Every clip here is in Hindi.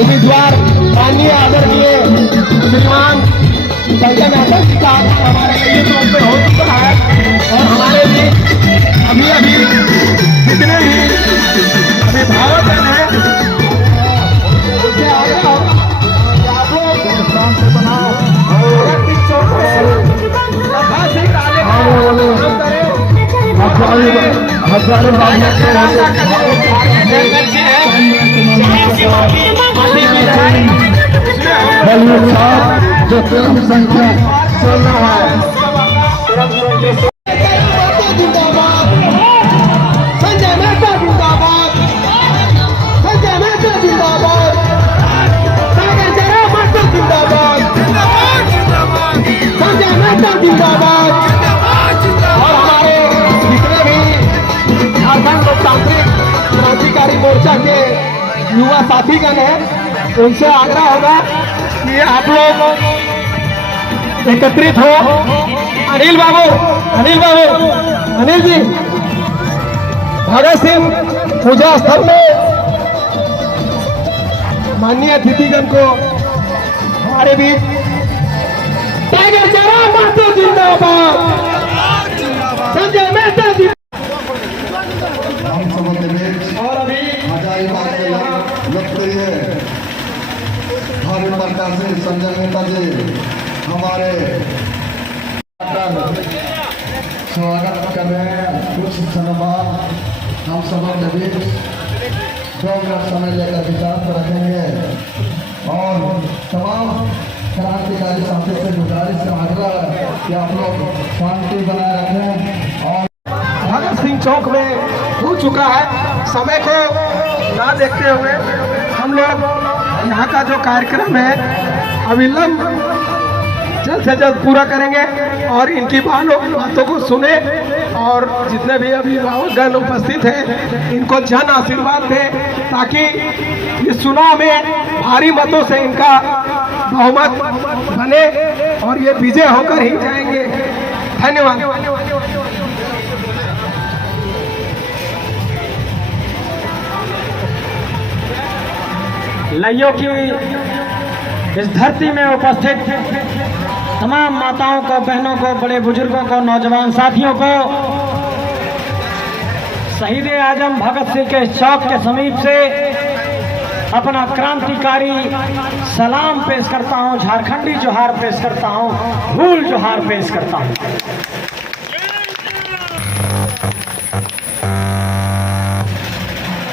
उम्मीदवार माननीय आदरणीय श्रीमान संजय मेहता जी का हमारे लिए तो पे हो चुका है। और हमारे भी अभी जितने भी अभिभावक हैं उससे आगे होगा आप लोग जो क्रम संख्या 16 है। संजय मेहता जिंदाबाद, संजय मेहता जिंदाबाद, सागर जरा मास्टर जिंदाबाद, संजय मेहता जिंदाबाद। और हमारे जितने भी झारखंड लोकतांत्रिक क्रांतिकारी मोर्चा के युवा साथीगण हैं उनसे आग्रह होगा कि आप लोग एकत्रित हो। अनिल बाबू, अनिल जी, भगत सिंह पूजा स्थल में माननीय अतिथिगण को हमारे बीच टाइगर जरा मास्टर जिंदाबाद, संजय मेहता जी। और अभी लोकप्रिय भावी प्रत्याशी संजय मेहता जी हमारे स्वागत कर रहे हैं। कुछ समय बाद हम सभा के बीच 2 मिनट समय लेकर विचार रखेंगे और तमाम क्रांतिकारी साथी से गुजारिश का आग्रह कि आप लोग शांति बनाए रखें। और भगत सिंह चौक में हो चुका है। समय को ना देखते हुए हम लोग यहाँ का जो कार्यक्रम है अविलंब जल्द से जल्द पूरा करेंगे और इनकी बातों को सुने और जितने भी अभिभावकगण उपस्थित हैं इनको जन आशीर्वाद दें ताकि इस चुनाव में भारी मतों से इनका बहुमत बने और ये विजय होकर ही जाएंगे। धन्यवाद। लइयों की इस धरती में उपस्थित तमाम माताओं को, बहनों को, बड़े बुजुर्गों को, नौजवान साथियों को शहीद आजम भगत सिंह के चौक के समीप से अपना क्रांतिकारी सलाम पेश करता हूं, झारखंडी जोहार पेश करता हूं, फूल जोहार पेश करता हूं।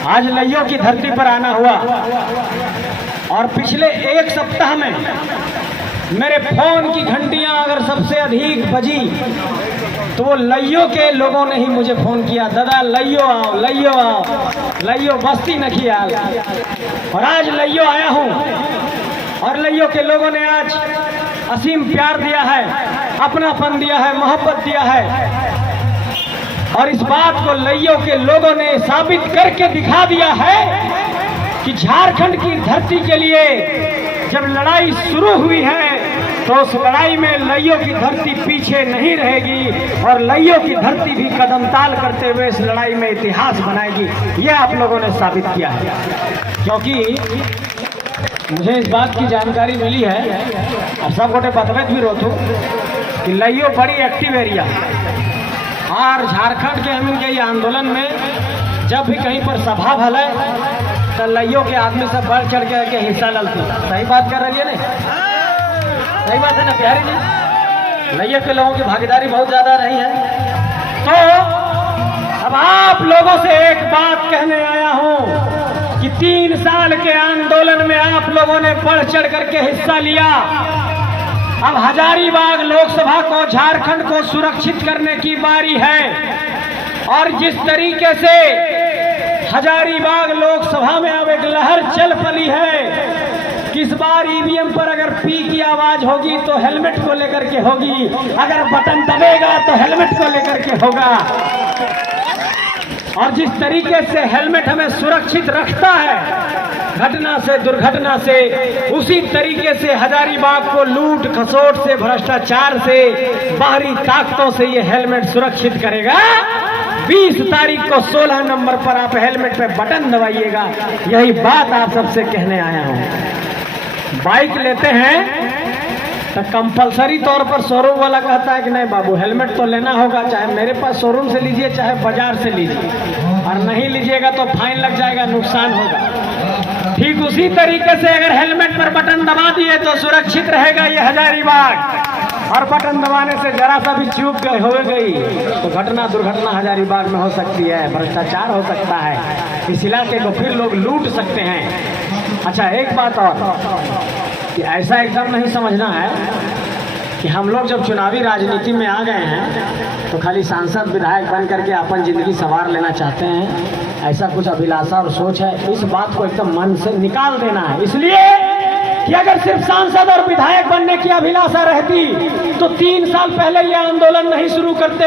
आज लइयों की धरती पर आना हुआ और पिछले 1 सप्ताह में मेरे फोन की घंटियां अगर सबसे अधिक बजी तो वो लइयों के लोगों ने ही मुझे फोन किया, दादा लइयो आओ, लइयो आओ, लइयो बस्ती नखियाल। और आज लइयो आया हूं और लइयों के लोगों ने आज असीम प्यार दिया है, अपनापन दिया है, मोहब्बत दिया है। और इस बात को लइयों के लोगों ने साबित करके दिखा दिया है कि झारखंड की धरती के लिए जब लड़ाई शुरू हुई है तो उस लड़ाई में लइयों की धरती पीछे नहीं रहेगी और लइयों की धरती भी कदम ताल करते हुए इस लड़ाई में इतिहास बनाएगी। यह आप लोगों ने साबित किया है। क्योंकि मुझे इस बात की जानकारी मिली है और सब गोटे बतबत भी रोतू कि लइयो बड़ी एक्टिव एरिया और झारखंड के हम इनके आंदोलन में जब भी कहीं पर सभा भले तो लइयों के आदमी सब बढ़ चढ़ के हिस्सा ललती। सही बात कर रही है ना? सही बात है ना प्यारी जी? लइयों के लोगों की भागीदारी बहुत ज्यादा रही है। तो अब आप लोगों से एक बात कहने आया हूं कि 3 साल के आंदोलन में आप लोगों ने बढ़ चढ़ करके हिस्सा लिया। अब हजारीबाग लोकसभा को, झारखंड को सुरक्षित करने की बारी है। और जिस तरीके से हजारीबाग लोकसभा में अब एक लहर चल पड़ी है कि इस बार ईवीएम पर अगर पी की आवाज होगी तो हेलमेट को लेकर के होगी, अगर बटन दबेगा तो हेलमेट को लेकर के होगा। और जिस तरीके से हेलमेट हमें सुरक्षित रखता है घटना से, दुर्घटना से, उसी तरीके से हजारीबाग को लूट खसोट से, भ्रष्टाचार से, बाहरी ताकतों से ये हेलमेट सुरक्षित करेगा। 20 तारीख को 16 नंबर पर आप हेलमेट पे बटन दबाइएगा। यही बात आप सबसे कहने आया हूं। बाइक लेते हैं तो कंपलसरी तौर पर शोरूम वाला कहता है कि नहीं बाबू हेलमेट तो लेना होगा, चाहे मेरे पास शोरूम से लीजिए चाहे बाजार से लीजिए, और नहीं लीजिएगा तो फाइन लग जाएगा, नुकसान होगा। ठीक उसी तरीके से अगर हेलमेट पर बटन दबा दिए तो सुरक्षित रहेगा ये हजारीबाग, और बटन दबाने से जरा सा भी चूक गई हो गई तो घटना दुर्घटना हजारीबाग में हो सकती है, भ्रष्टाचार हो सकता है, इस इलाके को फिर लोग लूट सकते हैं। अच्छा एक बात और कि ऐसा एकदम नहीं समझना है कि हम लोग जब चुनावी राजनीति में आ गए हैं तो खाली सांसद विधायक बन करके अपन जिंदगी संवार लेना चाहते हैं, ऐसा कुछ अभिलाषा और सोच है। इस बात को एकदम मन से निकाल देना है, इसलिए कि अगर सिर्फ सांसद और विधायक बनने की अभिलाषा रहती तो 3 साल पहले ये आंदोलन नहीं शुरू करते।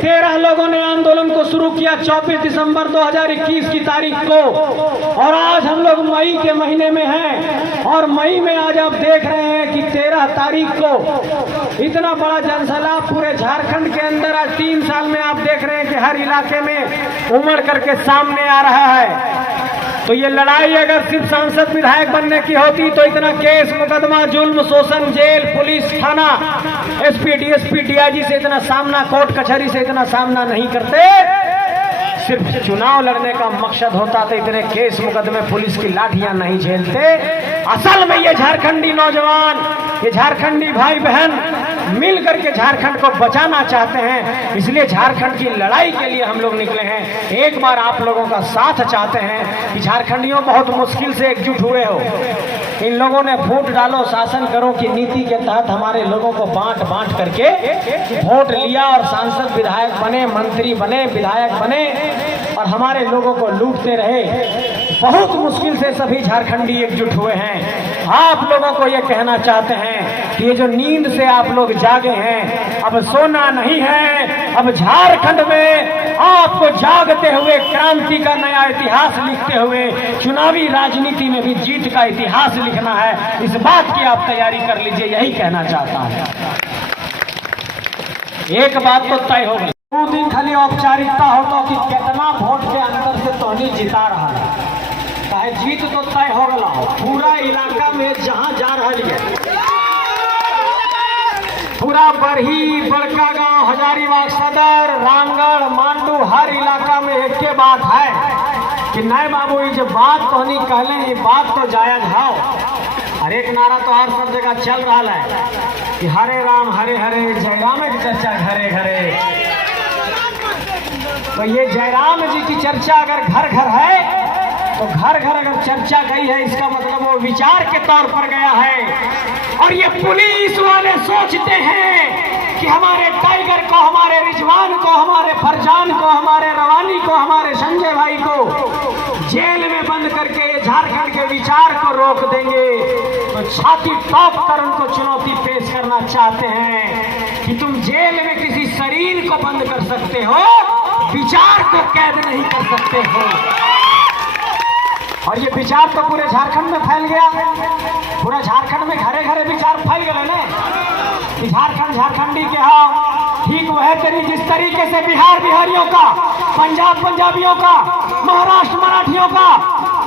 13 लोगों ने आंदोलन को शुरू किया 24 दिसंबर 2021 की तारीख को, और आज हम लोग मई के महीने में हैं, और मई में आज आप देख रहे हैं कि 13 तारीख को इतना बड़ा जनसैलाब पूरे झारखंड के अंदर आज 3 साल में आप देख रहे हैं कि हर इलाके में उमड़ करके सामने आ रहा है। तो ये लड़ाई अगर सिर्फ सांसद विधायक बनने की होती तो इतना केस मुकदमा जुल्म शोषण जेल पुलिस थाना एसपी डीएसपी डीआईजी से इतना सामना कोर्ट कचहरी से इतना सामना नहीं करते। सिर्फ चुनाव लड़ने का मकसद होता तो इतने केस मुकदमे पुलिस की लाठियां नहीं झेलते। असल में ये झारखंडी नौजवान ये झारखंडी भाई बहन मिल करके झारखंड को बचाना चाहते हैं, इसलिए झारखंड की लड़ाई के लिए हम लोग निकले हैं। एक बार आप लोगों का साथ चाहते हैं कि झारखंडियों बहुत मुश्किल से एकजुट हुए हो, इन लोगों ने वोट डालो शासन करो की नीति के तहत हमारे लोगों को बांट बांट करके वोट लिया और सांसद विधायक बने, मंत्री बने, विधायक बने और हमारे लोगों को लूटते रहे। बहुत मुश्किल से सभी झारखंडी एकजुट हुए हैं। आप लोगों को ये कहना चाहते हैं कि ये जो नींद से आप लोग जागे हैं अब सोना नहीं है, अब झारखंड में आपको जागते हुए क्रांति का नया इतिहास लिखते हुए चुनावी राजनीति में भी जीत का इतिहास लिखना है। इस बात की आप तैयारी कर लीजिए, यही कहना चाहता हूं। एक बात तो तय हो गई, 2 दिन खाली औपचारिकता होता कि कितना वोट के अंतर से तोहनी जिता रहा है, चाहे जीत तो तय हो गया हो। पूरा इलाका में जहां जा रहा है पूरा बरही बड़का गांव हजारीबाग सदर रामगढ़ मांडू हर इलाका में एक के बात है कि नहीं बाबू ये जो बात तोहनी कहले ये बात तो जायज है। हर एक नारा तो हर सब जगह चल रहा है कि हरे राम हरे हरे जयराम की चर्चा घरे घरे। तो ये जयराम जी की चर्चा अगर घर घर है तो घर घर अगर चर्चा गई है इसका मतलब वो विचार के तौर पर गया है। और ये पुलिस वाले सोचते हैं कि हमारे टाइगर को, हमारे रिजवान को, हमारे फरजान को, हमारे रवानी को, हमारे संजय भाई को जेल में बंद करके झारखंड के विचार को रोक देंगे। तो छाती ठोक कर उनको चुनौती पेश करना चाहते हैं कि तुम जेल में किसी शरीर को बंद कर सकते हो, विचार को कैद नहीं कर सकते हो। और ये विचार तो पूरे झारखंड में फैल गया, पूरा झारखंड में घरे घरे विचार फैल गए ना कि झारखंड झारखंडी के हाँ ठीक वह जिस तरीके से बिहार बिहारियों का, पंजाब पंजाबियों का, महाराष्ट्र मराठियों का,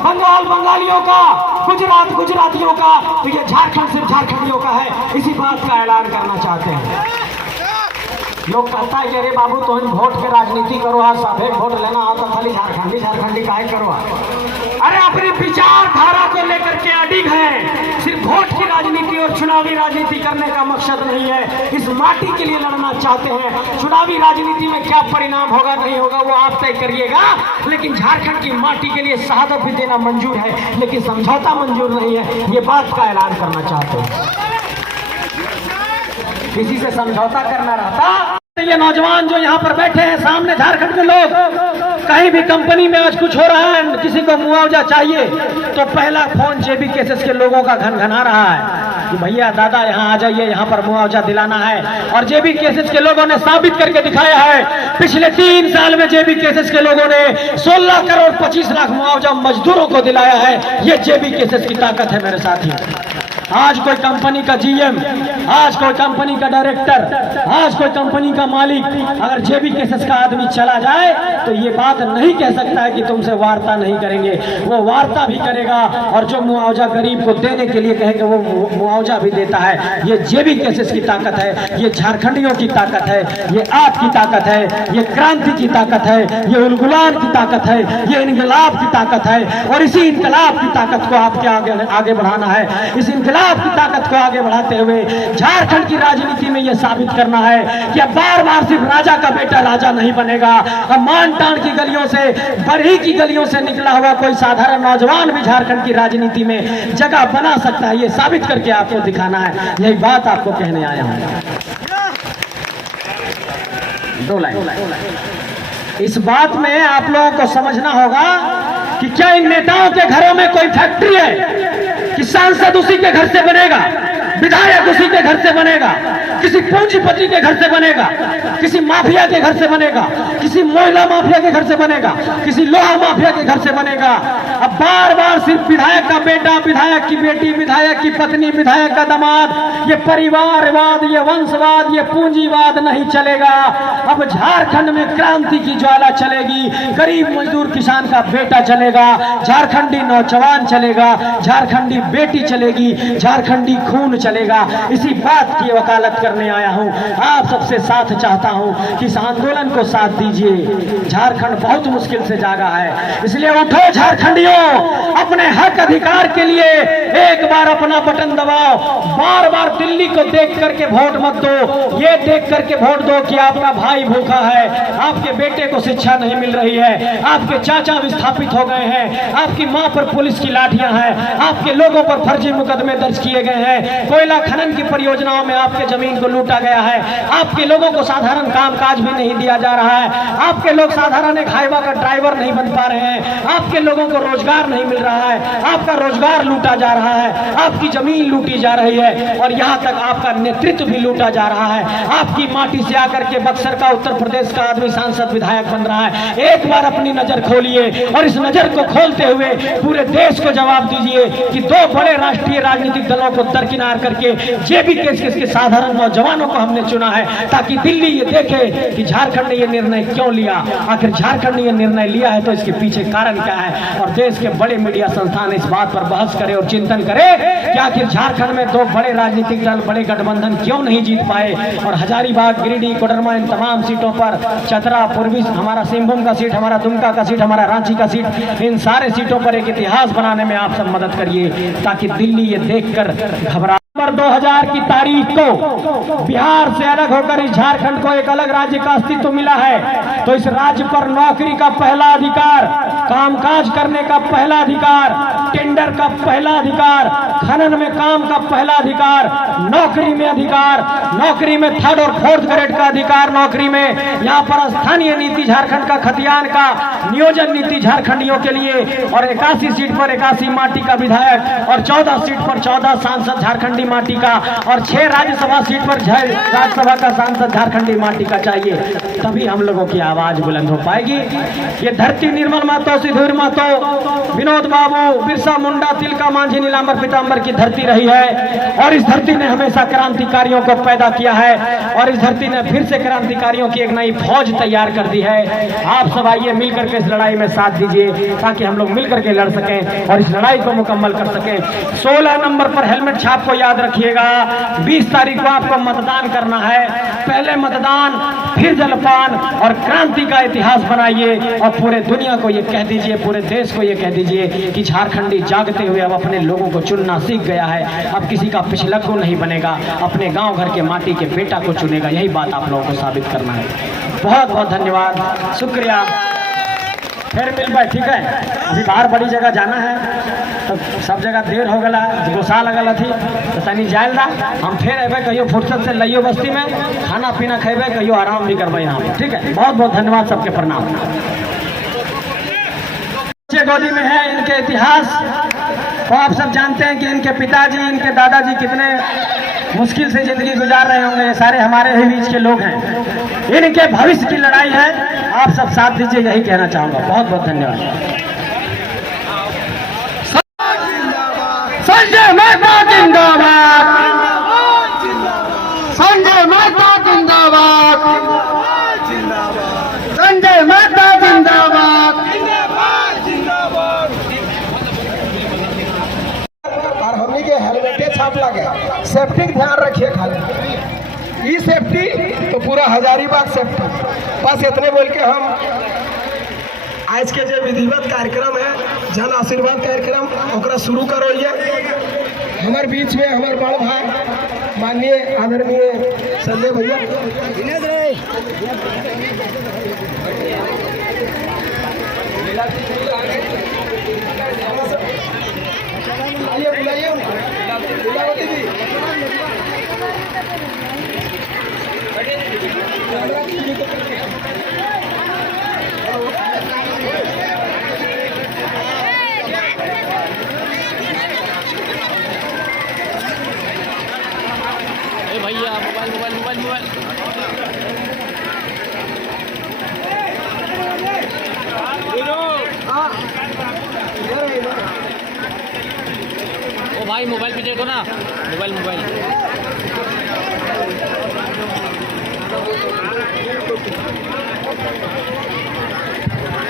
बंगाल बंगालियों का, गुजरात गुजरातियों का, तो ये झारखंड सिर्फ झारखंडियों का है। इसी बात का ऐलान करना चाहते हैं। लोग कहता है कि अरे बाबू तो वोट के राजनीति करो, हाँ साफे वोट लेना हो तो खाली झारखंडी झारखंडी काहे करो। अरे अपनी विचारधारा को लेकर के अडिग है, सिर्फ वोट की राजनीति और चुनावी राजनीति करने का मकसद नहीं है। इस माटी के लिए लड़ना चाहते हैं। चुनावी राजनीति में क्या परिणाम होगा नहीं होगा वो आप तय करिएगा, लेकिन झारखंड की माटी के लिए शहादत भी देना मंजूर है, लेकिन समझौता मंजूर नहीं है। ये बात का ऐलान करना चाहते हैं। किसी से समझौता करना रहता ये नौजवान जो यहाँ पर बैठे हैं सामने झारखंड के लोग, कहीं भी कंपनी में आज कुछ हो रहा है, किसी को मुआवजा चाहिए तो पहला फोन जेबी केसेस के लोगों का घनघना रहा है कि भैया दादा यहाँ आ जाइए, यहाँ पर मुआवजा दिलाना है। और जेबी केसेस के लोगों ने साबित करके दिखाया है, पिछले 3 साल में जेबी केसेस के लोगों ने 16 करोड़ 25 लाख मुआवजा मजदूरों को दिलाया है। ये जेबी केसेस की ताकत है मेरे साथी। आज कोई कंपनी का जीएम, आज कोई कंपनी का डायरेक्टर, आज कोई कंपनी का मालिक अगर जेबी केसेस का आदमी चला जाए तो ये बात नहीं कह सकता है कि तुमसे वार्ता नहीं करेंगे। वो वार्ता भी करेगा और जो मुआवजा गरीब को देने के लिए कहेगा वो मुआवजा भी देता है। ये जेबी केसेस की ताकत है, ये झारखंडियों की ताकत है, ये आपकी ताकत है, ये क्रांति की ताकत है, ये उलगुलान की ताकत है, ये इनकलाब की ताकत है। और इसी इनकलाब की ताकत को आपके आगे बढ़ाना है। इस इनकलाब की ताकत को आगे बढ़ाते हुए झारखंड की राजनीति में यह साबित करना है कि अब बार बार सिर्फ राजा का बेटा राजा नहीं बनेगा। अब मानटान की गलियों से, बरही की गलियों से निकला हुआ कोई साधारण नौजवान भी झारखंड की राजनीति में जगह बना सकता है। ये साबित करके आपको दिखाना है। यही बात आपको कहने आया हूं। दो लाइन इस बात में आप लोगों को समझना होगा कि क्या इन नेताओं के घरों में कोई फैक्ट्री है कि सांसद उसी के घर से बनेगा, विधायक उसी के घर से बनेगा, किसी पूंजीपति के घर से बनेगा, किसी माफिया के घर से बनेगा, किसी मोहल्ला माफिया के घर से बनेगा, किसी लोहा माफिया के घर से बनेगा। अब बार बार सिर्फ विधायक का बेटा, विधायक की बेटी, विधायक की पत्नी, विधायक का दामाद, ये परिवारवाद, ये वंशवाद, ये पूंजीवाद नहीं चलेगा। अब झारखंड में क्रांति की ज्वाला चलेगी। गरीब मजदूर किसान का बेटा चलेगा, झारखंडी नौजवान चलेगा, झारखंडी बेटी चलेगी, झारखंडी खून चलेगा। इसी बात की वकालत करने आया हूं। आप सबसे साथ चाहता हूं कि इस आंदोलन को साथ दीजिए। झारखंड बहुत मुश्किल से जागा है, इसलिए उठो झारखंडियों, अपने हक अधिकार के लिए एक बार अपना बटन दबाओ। बार बार दिल्ली को देख करके वोट मत दो, ये देख करके वोट दो कि आपका भाई भूखा है, आपके बेटे को शिक्षा नहीं मिल रही है, आपके चाचा विस्थापित हो गए हैं, आपकी मां पर पुलिस की लाठियां हैं, आपके लोगों पर फर्जी मुकदमे दर्ज किए गए हैं, कोयला खनन की परियोजनाओं में आपके जमीन को लूटा गया है, आपके लोगों को साधारण कामकाज भी नहीं दिया जा रहा है, आपके लोग साधारण एक हाईवा का ड्राइवर नहीं बन पा रहे हैं, आपके लोगों को रोजगार नहीं मिल रहा है, आपका रोजगार लूटा जा रहा है, आपकी जमीन लूटी जा रही है और यहाँ तक आपका नेतृत्व भी लूटा जा रहा है। आपकी माटी से आकर के बक्सर का, उत्तर प्रदेश का आदमी सांसद विधायक बन रहा है। एक बार अपनी नजर खोलिए और इस नजर को खोलते हुए पूरे देश को जवाब दीजिए कि दो बड़े राष्ट्रीय राजनीतिक दलों को दरकिनार करके जेबी केस के साधारण नौजवानों को हमने चुना है ताकि दिल्ली ये देखे कि झारखंड ने ये निर्णय क्यों लिया। आखिर झारखंड ने ये निर्णय लिया है तो इसके पीछे कारण क्या है, और देश के बड़े मीडिया संस्थान इस बात पर बहस करे और चिंतन करे कि आखिर झारखंड में दो बड़े राजनीतिक दल, बड़े गठबंधन क्यों नहीं जीत पाए। और हजारीबाग, गिरिडीह, कोडरमा, इन तमाम सीटों पर, चतरा, पूर्वी हमारा सिंहभूम का सीट, हमारा दुमका का सीट, हमारा रांची का सीट, इन सारे सीटों पर एक इतिहास बनाने में आप सब मदद करिए ताकि दिल्ली ये देखकर घबरा। 2000 की तारीख को बिहार से अलग होकर इस झारखंड को एक अलग राज्य का अस्तित्व मिला है, तो इस राज्य पर नौकरी का पहला अधिकार, कामकाज करने का पहला अधिकार, टेंडर का पहला अधिकार, खनन में काम का पहला अधिकार, नौकरी में अधिकार, नौकरी में 3rd और 4th ग्रेड का अधिकार, नौकरी में यहाँ पर स्थानीय नीति झारखंड का, खतियान का नियोजन नीति झारखंडियों के लिए, और 81 सीट पर 81 माटी का विधायक और 14 सीट पर 14 सांसद झारखंडी माटी का और 6 राज्यसभा सीट पर राज्यसभा का सांसद झारखंडी माटी का चाहिए, तभी हम लोगों की आवाज बुलंद हो पाएगी। ये धरती निर्मल महतो, सिद्धूर महतो, विनोद बाबू, बिरसा मुंडा, तिलका मांझी, नीलांबर पीतांबर की धरती रही है और इस धरती ने हमेशा क्रांतिकारियों को पैदा किया है और इस धरती ने फिर से क्रांतिकारियों की एक नई फौज तैयार कर दी है। आप सब आइए मिलकर के इस लड़ाई में साथ दीजिए ताकि हम लोग मिलकर के लड़ सकें और इस लड़ाई को मुकम्मल कर सकें। 16 नंबर पर हेलमेट छाप को याद रखिएगा। 20 तारीख को आपको मतदान करना है। पहले मतदान, फिर जलपान और क्रांति का इतिहास बनाइए और पूरे दुनिया को ये कह दीजिए, पूरे देश को ये कह दीजिए कि झारखंडी जागते हुए अब अपने लोगों को चुनना सीख गया है। अब किसी का पिछलग्गू नहीं बनेगा, अपने गांव घर के माटी के बेटा को चुनेगा। यही बात आप लोगों को साबित करना है। बहुत बहुत धन्यवाद, शुक्रिया। फिर मिल पाए, ठीक है। अभी बाहर बड़ी जगह जाना है तो सब जगह देर हो गला, गोसा लगल थी तो तनी जायल दा। हम फिर अबे कहियो फुर्सत से लइयो बस्ती में, खाना पीना खेबे, कहियो आराम भी करबे यहाँ पे, ठीक है। बहुत बहुत धन्यवाद, सबके प्रणाम। बच्चे गोदी में है, इनके इतिहास तो आप सब जानते हैं कि इनके पिताजी, इनके दादाजी कितने मुश्किल से जिंदगी गुजार रहे होंगे। ये सारे हमारे ही बीच के लोग हैं। इनके भविष्य की लड़ाई है, आप सब साथ दीजिए, यही कहना चाहूंगा। बहुत बहुत धन्यवाद। संजय मेहता जिंदाबाद, संजय मेहता जिंदाबाद, संजय मेहता जिंदाबाद। और हमनी के हेलमेटे छाप लगे, सेफ्टी का ध्यान रखिए खाली। ई सेफ्टी तो पूरा हजारीबाग सेफ्टी। बस इतने बोल के हम आज के जो विधिवत कार्यक्रम है, जन आशीर्वाद कार्यक्रम, ओकरा शुरू करोइए। हमारे बीच में हमारे बड़ भाई माननीय आदरणीय संजय भैया, आइए बुलाइए बुलावती जी। भैया मोबाइल मोबाइल मोबाइल मोबाइल ओ भाई मोबाइल पे देखो ना, मोबाइल मोबाइल।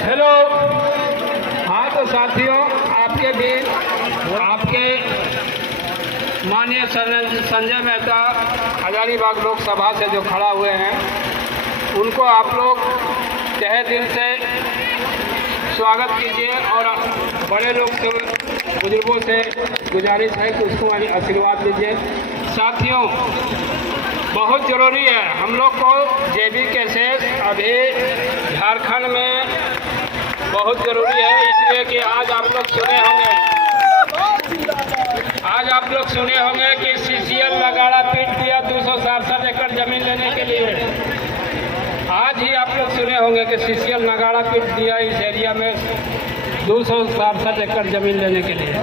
हेलो। हाँ तो साथियों, आपके बीच आपके माननीय संजय मेहता हजारीबाग लोकसभा से जो खड़ा हुए हैं, उनको आप लोग तहे दिल से स्वागत कीजिए और बड़े लोग से, बुजुर्गों से गुजारिश है कि उसको आशीर्वाद दीजिए। साथियों, बहुत ज़रूरी है हम लोग को जेबी केसेस अभी झारखंड में बहुत ज़रूरी है, इसलिए कि आज आप लोग सुने होंगे कि सीसीएल नगाड़ा पीट दिया 267 एकड़ जमीन लेने के लिए। आज ही आप लोग सुने होंगे कि सीसीएल नगाड़ा पीट दिया इस एरिया में 267 एकड़ जमीन लेने के लिए,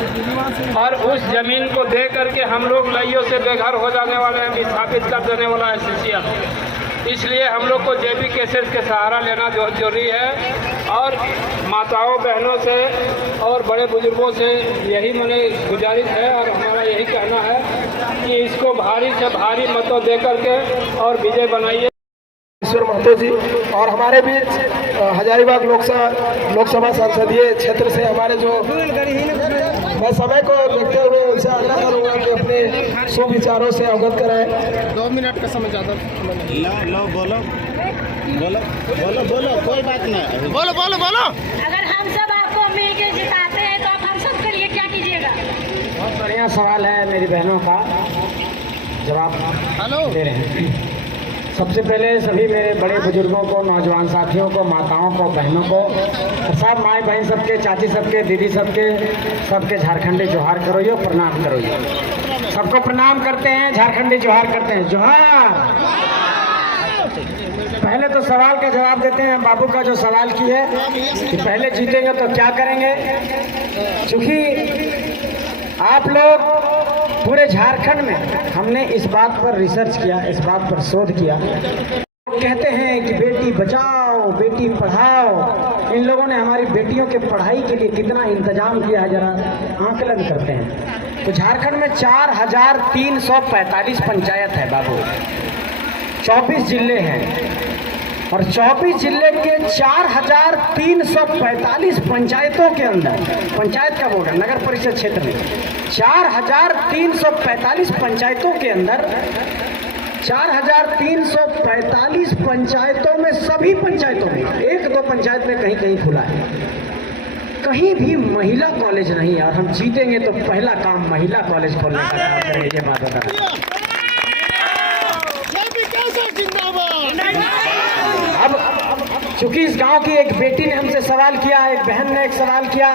और उस जमीन को दे करके हम लोग लइयों से बेघर हो जाने वाले हैं, विस्थापित कर देने वाला है सीसीएल। इसलिए हम लोग को जेबी केसेस के सहारा लेना बहुत जरूरी है, और माताओं बहनों से और बड़े बुजुर्गों से यही मैंने गुजारिश है और हमारा यही कहना है कि इसको भारी से भारी मतों दे करके और विजय बनाइए। ईश्वर महतो जी और हमारे बीच हजारीबाग लोकसभा संसदीय क्षेत्र से हमारे जो, मैं समय को देखते हुए उनसे आग्रह करूंगा कि अपने सुविचारों से अवगत कराएं। 2 मिनट का समय ज़्यादा। लो बोलो बोलो बोलो बोलो, कोई बात नहीं, बोलो बोलो बोलो। अगर हम सब आपको मिल के जिताते हैं तो आप हम सब के लिए क्या कीजिएगा? बहुत बढ़िया सवाल है मेरी बहनों का, जवाब दे रहे हैं। सबसे पहले सभी मेरे बड़े बुजुर्गों को, नौजवान साथियों को, माताओं को, बहनों को, सब माई बहन सबके, चाची सबके, दीदी सबके झारखंडी जोहार करोइए, प्रणाम करोइए। सबको प्रणाम करते हैं, झारखंडी जोहार करते हैं, जोहार। पहले तो सवाल का जवाब देते हैं। बाबू का जो सवाल की है कि पहले जीतेंगे तो क्या करेंगे, क्योंकि आप लोग पूरे झारखंड में, हमने इस बात पर रिसर्च किया, इस बात पर शोध किया। कहते हैं कि बेटी बचाओ बेटी पढ़ाओ, इन लोगों ने हमारी बेटियों के पढ़ाई के लिए कितना इंतजाम किया है, जरा आंकलन करते हैं। तो झारखंड में 4345 पंचायत है बाबू, 24 जिले हैं, और 24 जिले के 4345 पंचायतों के अंदर, पंचायत का बोर्ड है, नगर परिषद क्षेत्र में 4345 पंचायतों के अंदर 4345 पंचायतों में, सभी पंचायतों में, 1-2 पंचायत में कहीं कहीं खुला है, कहीं भी महिला कॉलेज नहीं है। और हम जीतेंगे तो पहला काम महिला कॉलेज खोलने का करेंगे, ये बात होता है। अब चूंकि इस गांव की एक बेटी ने हमसे सवाल किया, एक बहन ने एक सवाल किया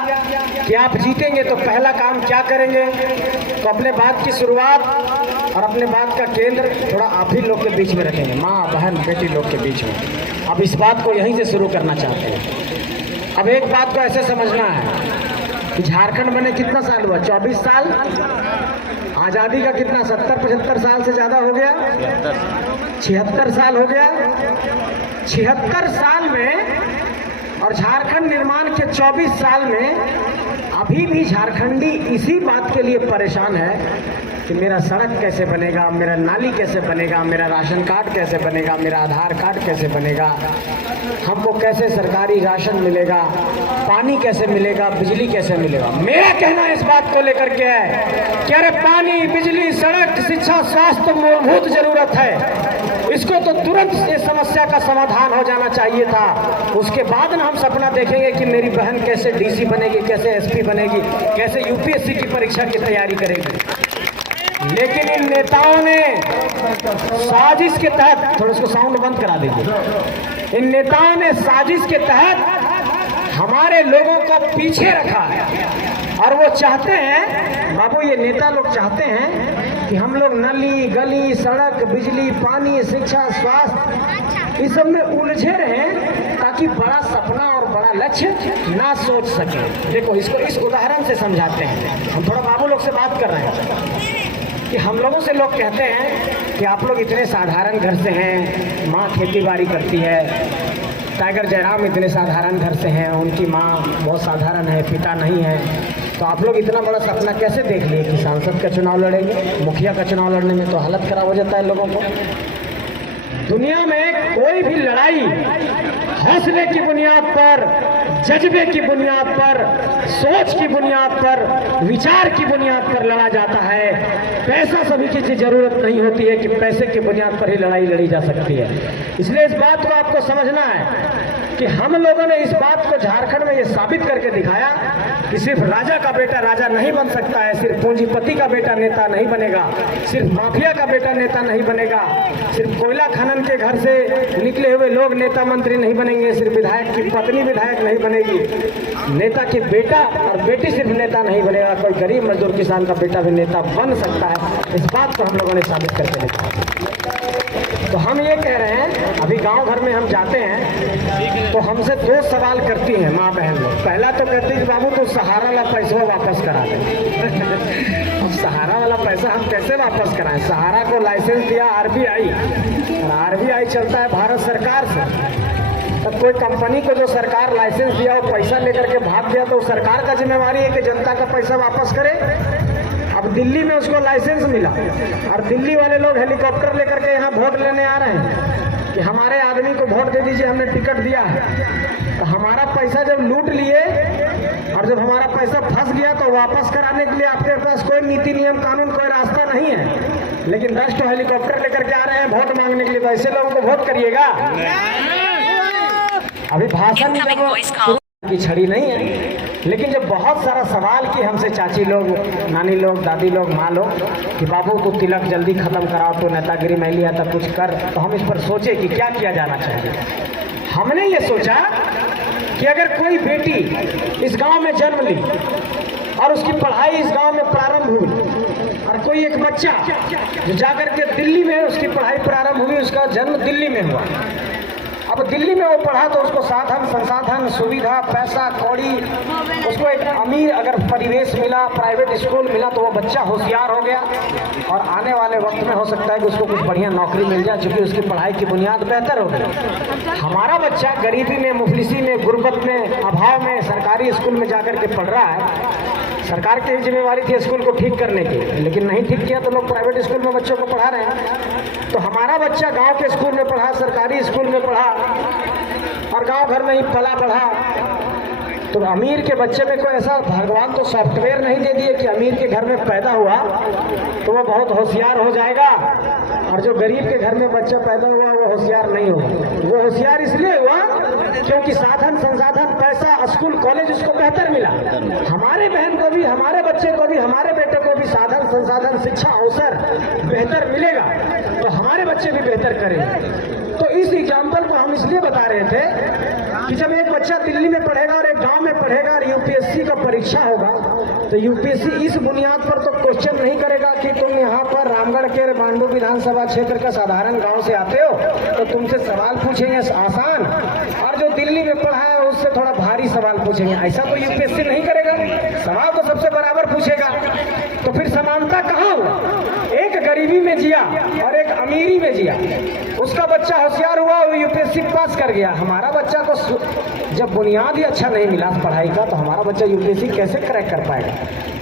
कि आप जीतेंगे तो पहला काम क्या करेंगे, तो अपने बात की शुरुआत और अपने बात का केंद्र थोड़ा आप ही लोग के बीच में रखेंगे, माँ बहन बेटी लोग के बीच में। अब इस बात को यहीं से शुरू करना चाहते हैं। अब एक बात को ऐसे समझना है कि झारखंड बने कितना साल हुआ, 24 साल। आज़ादी का कितना, 70-75 साल से ज़्यादा हो गया, 76 साल हो गया। 76 साल में और झारखंड निर्माण के 24 साल में अभी भी झारखंडी इसी बात के लिए परेशान है कि मेरा सड़क कैसे बनेगा, मेरा नाली कैसे बनेगा, मेरा राशन कार्ड कैसे बनेगा, मेरा आधार कार्ड कैसे बनेगा, हमको कैसे सरकारी राशन मिलेगा, पानी कैसे मिलेगा, बिजली कैसे मिलेगा। मेरा कहना इस बात को लेकर के है कि अरे पानी, बिजली, सड़क, शिक्षा, स्वास्थ्य मूलभूत जरूरत है, इसको तो तुरंत इस समस्या का समाधान हो जाना चाहिए था। उसके बाद ना हम सपना देखेंगे कि मेरी बहन कैसे डीसी बनेगी, कैसे एसपी बनेगी, कैसे यूपीएससी की परीक्षा की तैयारी करेगी। लेकिन इन नेताओं ने साजिश के तहत, थोड़ा उसको साउंड बंद करा दीजिए, इन नेताओं ने साजिश के तहत हमारे लोगों को पीछे रखा है और वो चाहते हैं, बाबू ये नेता लोग चाहते हैं कि हम लोग नली, गली, सड़क, बिजली, पानी, शिक्षा, स्वास्थ्य इस सब में उलझे रहें ताकि बड़ा सपना और बड़ा लक्ष्य ना सोच सके। देखो इसको इस उदाहरण से समझाते हैं। हम थोड़ा बाबू लोग से बात कर रहे हैं कि हम लोगों से लोग कहते हैं कि आप लोग इतने साधारण घर से हैं, माँ खेती बाड़ी करती है, टाइगर जयराम इतने साधारण घर से हैं, उनकी माँ बहुत साधारण है, पिता नहीं है, तो आप लोग इतना बड़ा सपना कैसे देख लिए कि सांसद का चुनाव लड़ेंगे। मुखिया का चुनाव लड़ने में तो हालत खराब हो जाता है लोगों को। दुनिया में कोई भी लड़ाई हौसले की बुनियाद पर, जज्बे की बुनियाद पर, सोच की बुनियाद पर, विचार की बुनियाद पर लड़ा जाता है। पैसा सभी की जरूरत नहीं होती है कि पैसे की बुनियाद पर ही लड़ाई लड़ी जा सकती है। इसलिए इस बात को आपको समझना है कि हम लोगों ने इस बात को झारखंड में ये साबित करके दिखाया कि सिर्फ राजा का बेटा राजा नहीं बन सकता है, सिर्फ पूंजीपति का बेटा नेता नहीं बनेगा, सिर्फ माफिया का बेटा नेता नहीं बनेगा, सिर्फ कोयला खनन के घर से निकले हुए लोग नेता मंत्री नहीं बनेंगे, सिर्फ विधायक की पत्नी विधायक नहीं बनेगी, नेता के बेटा और बेटी सिर्फ नेता नहीं बनेगा, कोई गरीब मजदूर किसान का बेटा भी नेता बन सकता है। इस बात को हम लोगों ने साबित करके दिखाया। तो हम ये कह रहे हैं, अभी गांव घर में हम जाते हैं तो हमसे दो सवाल करती हैं माँ बहन लोग। पहला तो कहती है कि बाबू तो सहारा वाला पैसा वापस करा दे। अब सहारा वाला पैसा हम कैसे वापस कराएं? सहारा को लाइसेंस दिया आरबीआई और आरबीआई चलता है भारत सरकार से। तब कोई कंपनी को जो सरकार लाइसेंस दिया वो पैसा लेकर के भाग गया तो सरकार का जिम्मेवारी है कि जनता का पैसा वापस करे। अब दिल्ली में उसको लाइसेंस मिला और दिल्ली वाले लोग हेलीकॉप्टर लेकर के यहाँ वोट लेने आ रहे हैं कि हमारे आदमी को वोट दे दीजिए, हमने टिकट दिया है। तो हमारा पैसा जब लूट लिए और जब हमारा पैसा फंस गया तो वापस कराने के लिए आपके पास कोई नीति नियम कानून कोई रास्ता नहीं है। लेकिन 10 तो हेलीकॉप्टर लेकर के आ रहे हैं वोट मांगने के लिए, तो ऐसे लोगों को वोट करिएगा? अभी भाषण की छड़ी नहीं है, लेकिन जब बहुत सारा सवाल की हमसे चाची लोग, नानी लोग, दादी लोग, माँ लोग कि बाबू तू तिलक जल्दी खत्म कराओ, तो नेतागिरी में लिया था कुछ कर, तो हम इस पर सोचे कि क्या किया जाना चाहिए। हमने ये सोचा कि अगर कोई बेटी इस गांव में जन्म ली और उसकी पढ़ाई इस गांव में प्रारंभ हुई और कोई एक बच्चा जो जाकर के दिल्ली में उसकी पढ़ाई प्रारंभ हुई, उसका जन्म दिल्ली में हुआ, अब दिल्ली में वो पढ़ा तो उसको साधन संसाधन सुविधा पैसा कौड़ी, उसको एक अमीर अगर परिवेश मिला, प्राइवेट स्कूल मिला तो वो बच्चा होशियार हो गया और आने वाले वक्त में हो सकता है कि उसको कुछ बढ़िया नौकरी मिल जाए क्योंकि उसकी पढ़ाई की बुनियाद बेहतर हो गई। हमारा बच्चा गरीबी में, मुफलिसी में, गुर्बत में, अभाव में सरकारी स्कूल में जाकर के पढ़ रहा है। सरकार की जिम्मेवारी थी स्कूल को ठीक करने की, लेकिन नहीं ठीक किया तो लोग प्राइवेट स्कूल में बच्चों को पढ़ा रहे हैं। तो हमारा बच्चा गांव के स्कूल में पढ़ा, सरकारी स्कूल में पढ़ा और गांव घर में ही पला बढ़ा। तो अमीर के बच्चे में कोई ऐसा भगवान तो सॉफ्टवेयर नहीं दे दिए कि अमीर के घर में पैदा हुआ तो वो बहुत होशियार हो जाएगा और जो गरीब के घर में बच्चा पैदा हुआ वो होशियार नहीं हुआ। वो होशियार इसलिए हुआ क्योंकि साधन संसाधन पैसा स्कूल कॉलेज उसको बेहतर मिला। हमारे बहन को भी, हमारे बच्चे को भी, हमारे बेटे को भी साधन संसाधन शिक्षा अवसर बेहतर मिलेगा तो हमारे बच्चे भी बेहतर करेंगे। तो इस एग्जाम्पल को हम इसलिए बता रहे थे कि जब एक बच्चा दिल्ली में पढ़ेगा और एक गांव में पढ़ेगा और यूपीएससी का परीक्षा होगा तो यूपीएससी इस बुनियाद पर तो क्वेश्चन नहीं करेगा कि तुम यहाँ पर रामगढ़ के मांडू विधानसभा क्षेत्र का साधारण गांव से आते हो तो तुमसे सवाल पूछेंगे आसान, और जो दिल्ली में पढ़ा है उससे थोड़ा भारी सवाल पूछेंगे। ऐसा तो यूपीएससी नहीं करेगा, सवाल तो सबसे बराबर पूछेगा। तो फिर समानता कहाँ हुआ? एक गरीबी में में जिया और एक अमीरी में जिया। उसका बच्चा होशियार हुआ, वो यूपीएससी पास कर गया। हमारा बच्चा को जब बुनियाद ही अच्छा नहीं मिला पढ़ाई का, तो हमारा बच्चा यूपीएससी कैसे क्रैक कर पाएगा?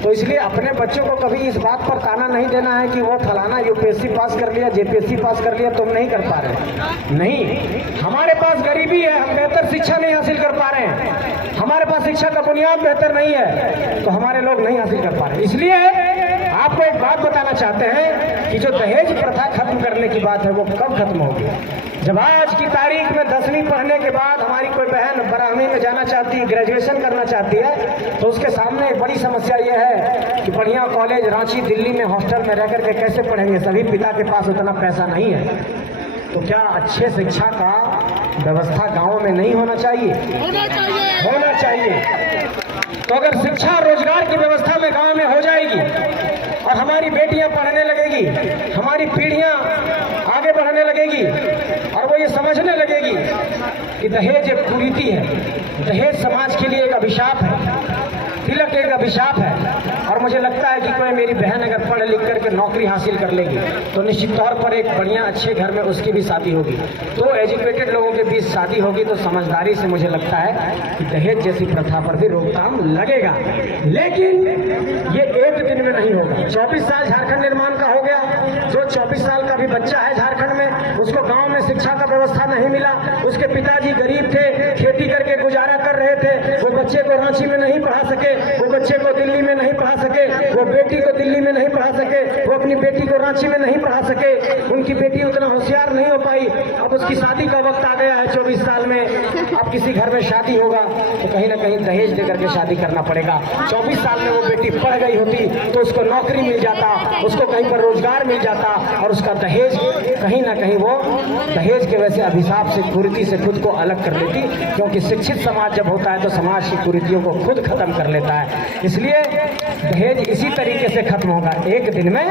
तो इसलिए अपने बच्चों को कभी इस बात पर ताना नहीं देना है कि वो फलाना यूपीएससी पास कर लिया, जेपीएससी पास कर लिया, तुम नहीं कर पा रहे। नहीं, हमारे पास गरीबी है, हम बेहतर शिक्षा नहीं हासिल कर पा रहे हैं, हमारे पास शिक्षा का बुनियाद बेहतर नहीं है, तो हमारे लोग नहीं हासिल कर पा रहे। इसलिए आपको एक बात बताना चाहते हैं कि जो दहेज प्रथा खत्म करने की बात है, वो कब खत्म होगी? जब आज की तारीख में 10वीं पढ़ने के बाद हमारी कोई बहन 12वीं में जाना चाहती है, ग्रेजुएशन करना चाहती है, तो उसके सामने एक बड़ी समस्या ये है कि बढ़िया कॉलेज रांची, दिल्ली में हॉस्टल में रह करके कैसे पढ़ेंगे? सभी पिता के पास उतना पैसा नहीं है। तो क्या अच्छे शिक्षा का व्यवस्था गाँव में नहीं होना चाहिए? होना चाहिए। तो अगर शिक्षा रोजगार की व्यवस्था में गांव में हो जाएगी और हमारी बेटियां पढ़ने लगेगी, हमारी पीढ़ियां आगे बढ़ने लगेगी और वो ये समझने लगेगी कि दहेज एक कुरीति है, दहेज समाज के लिए एक अभिशाप है, तिलक एक अभिशाप है। और मुझे लगता है कि कोई मेरी बहन अगर पढ़ लिख करके नौकरी हासिल कर लेगी तो निश्चित तौर पर एक बढ़िया अच्छे घर में उसकी भी शादी होगी। तो एजुकेटेड लोगों के बीच शादी होगी तो समझदारी से मुझे लगता है कि दहेज जैसी प्रथा पर भी रोकथाम लगेगा। लेकिन ये एक दिन में नहीं होगा। 24 साल झारखंड निर्माण का हो गया, जो 24 साल का भी बच्चा है झारखंड में, उसको गाँव में शिक्षा का व्यवस्था नहीं मिला, उसके पिताजी गरीब थे, खेती करके गुजारा कर रहे थे, वो बच्चे को रांची में नहीं पढ़ा सके, वो बच्चे को दिल्ली में नहीं पढ़ा सके, वो बेटी को दिल्ली में नहीं पढ़ा सके, वो अपनी बेटी को रांची में नहीं पढ़ा सके, उनकी बेटी उतना होशियार नहीं हो पाई। अब उसकी शादी का वक्त आ गया है 24 साल में, अब किसी घर में शादी होगा तो कहीं ना कहीं दहेज देकर के शादी करना पड़ेगा। 24 साल में वो बेटी पढ़ गई होती तो उसको नौकरी मिल जाता, उसको कहीं पर रोजगार मिल जाता और उसका दहेज कहीं ना कहीं वो दहेज के वैसे अभिशाप से, कुरीति से खुद को अलग कर लेती। क्योंकि शिक्षित समाज जब होता है तो समाज की कुरीतियों को खुद खत्म कर लेता है। इसलिए दहेज इसी तरीके से खत्म होगा, एक दिन में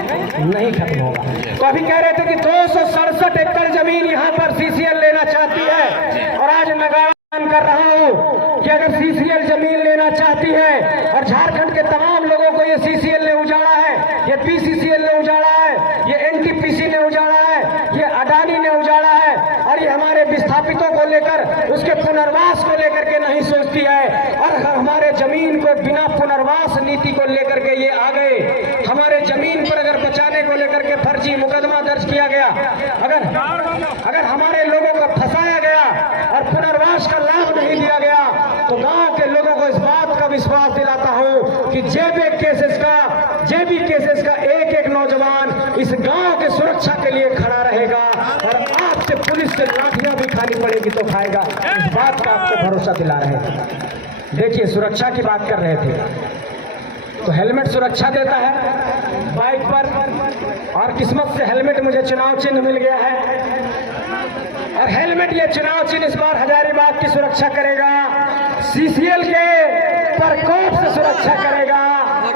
नहीं खत्म होगा। तो अभी कह रहे थे कि 267 एकड़ जमीन यहाँ पर सीसीएल लेना चाहती है और आज नगाड़ा कर रहा हूँ कि अगर सीसीएल जमीन लेना चाहती है और झारखंड के तमाम लोगों को ये सीसीएल ने उजाड़ा है, ये पीसीसीएल ने उजाड़ा है, ये एनटीपीसी ने उजाड़ा है, ये अडानी ने उजाड़ा है और ये हमारे विस्थापितों को लेकर, उसके पुनर्वास को लेकर के नहीं सोचती है और हमारे जमीन को बिना पुनर्वास नीति को लेकर के ये आ गए। हमारे जमीन पर अगर बचाने को लेकर के फर्जी मुकदमा दर्ज किया गया, अगर हमारे लोगों को फंसाया गया और पुनर्वास का लाभ नहीं दिया गया, तो गांव के लोगों को इस बात का विश्वास दिलाता हूं कि जेबी केसेस का एक एक नौजवान इस गांव के सुरक्षा के लिए खड़ा रहेगा और आपसे पुलिस से लाठियां भी खानी पड़ेगी तो खाएगा। इस बात का आपको भरोसा दिला रहे हैं। देखिए, सुरक्षा की बात कर रहे थे तो हेलमेट सुरक्षा देता है बाइक पर, और किस्मत से हेलमेट मुझे चुनाव चिन्ह मिल गया है और हेलमेट ये चुनाव चिन्ह इस बार हजारीबाग की सुरक्षा करेगा, सीसीएल के प्रकोप से सुरक्षा करेगा।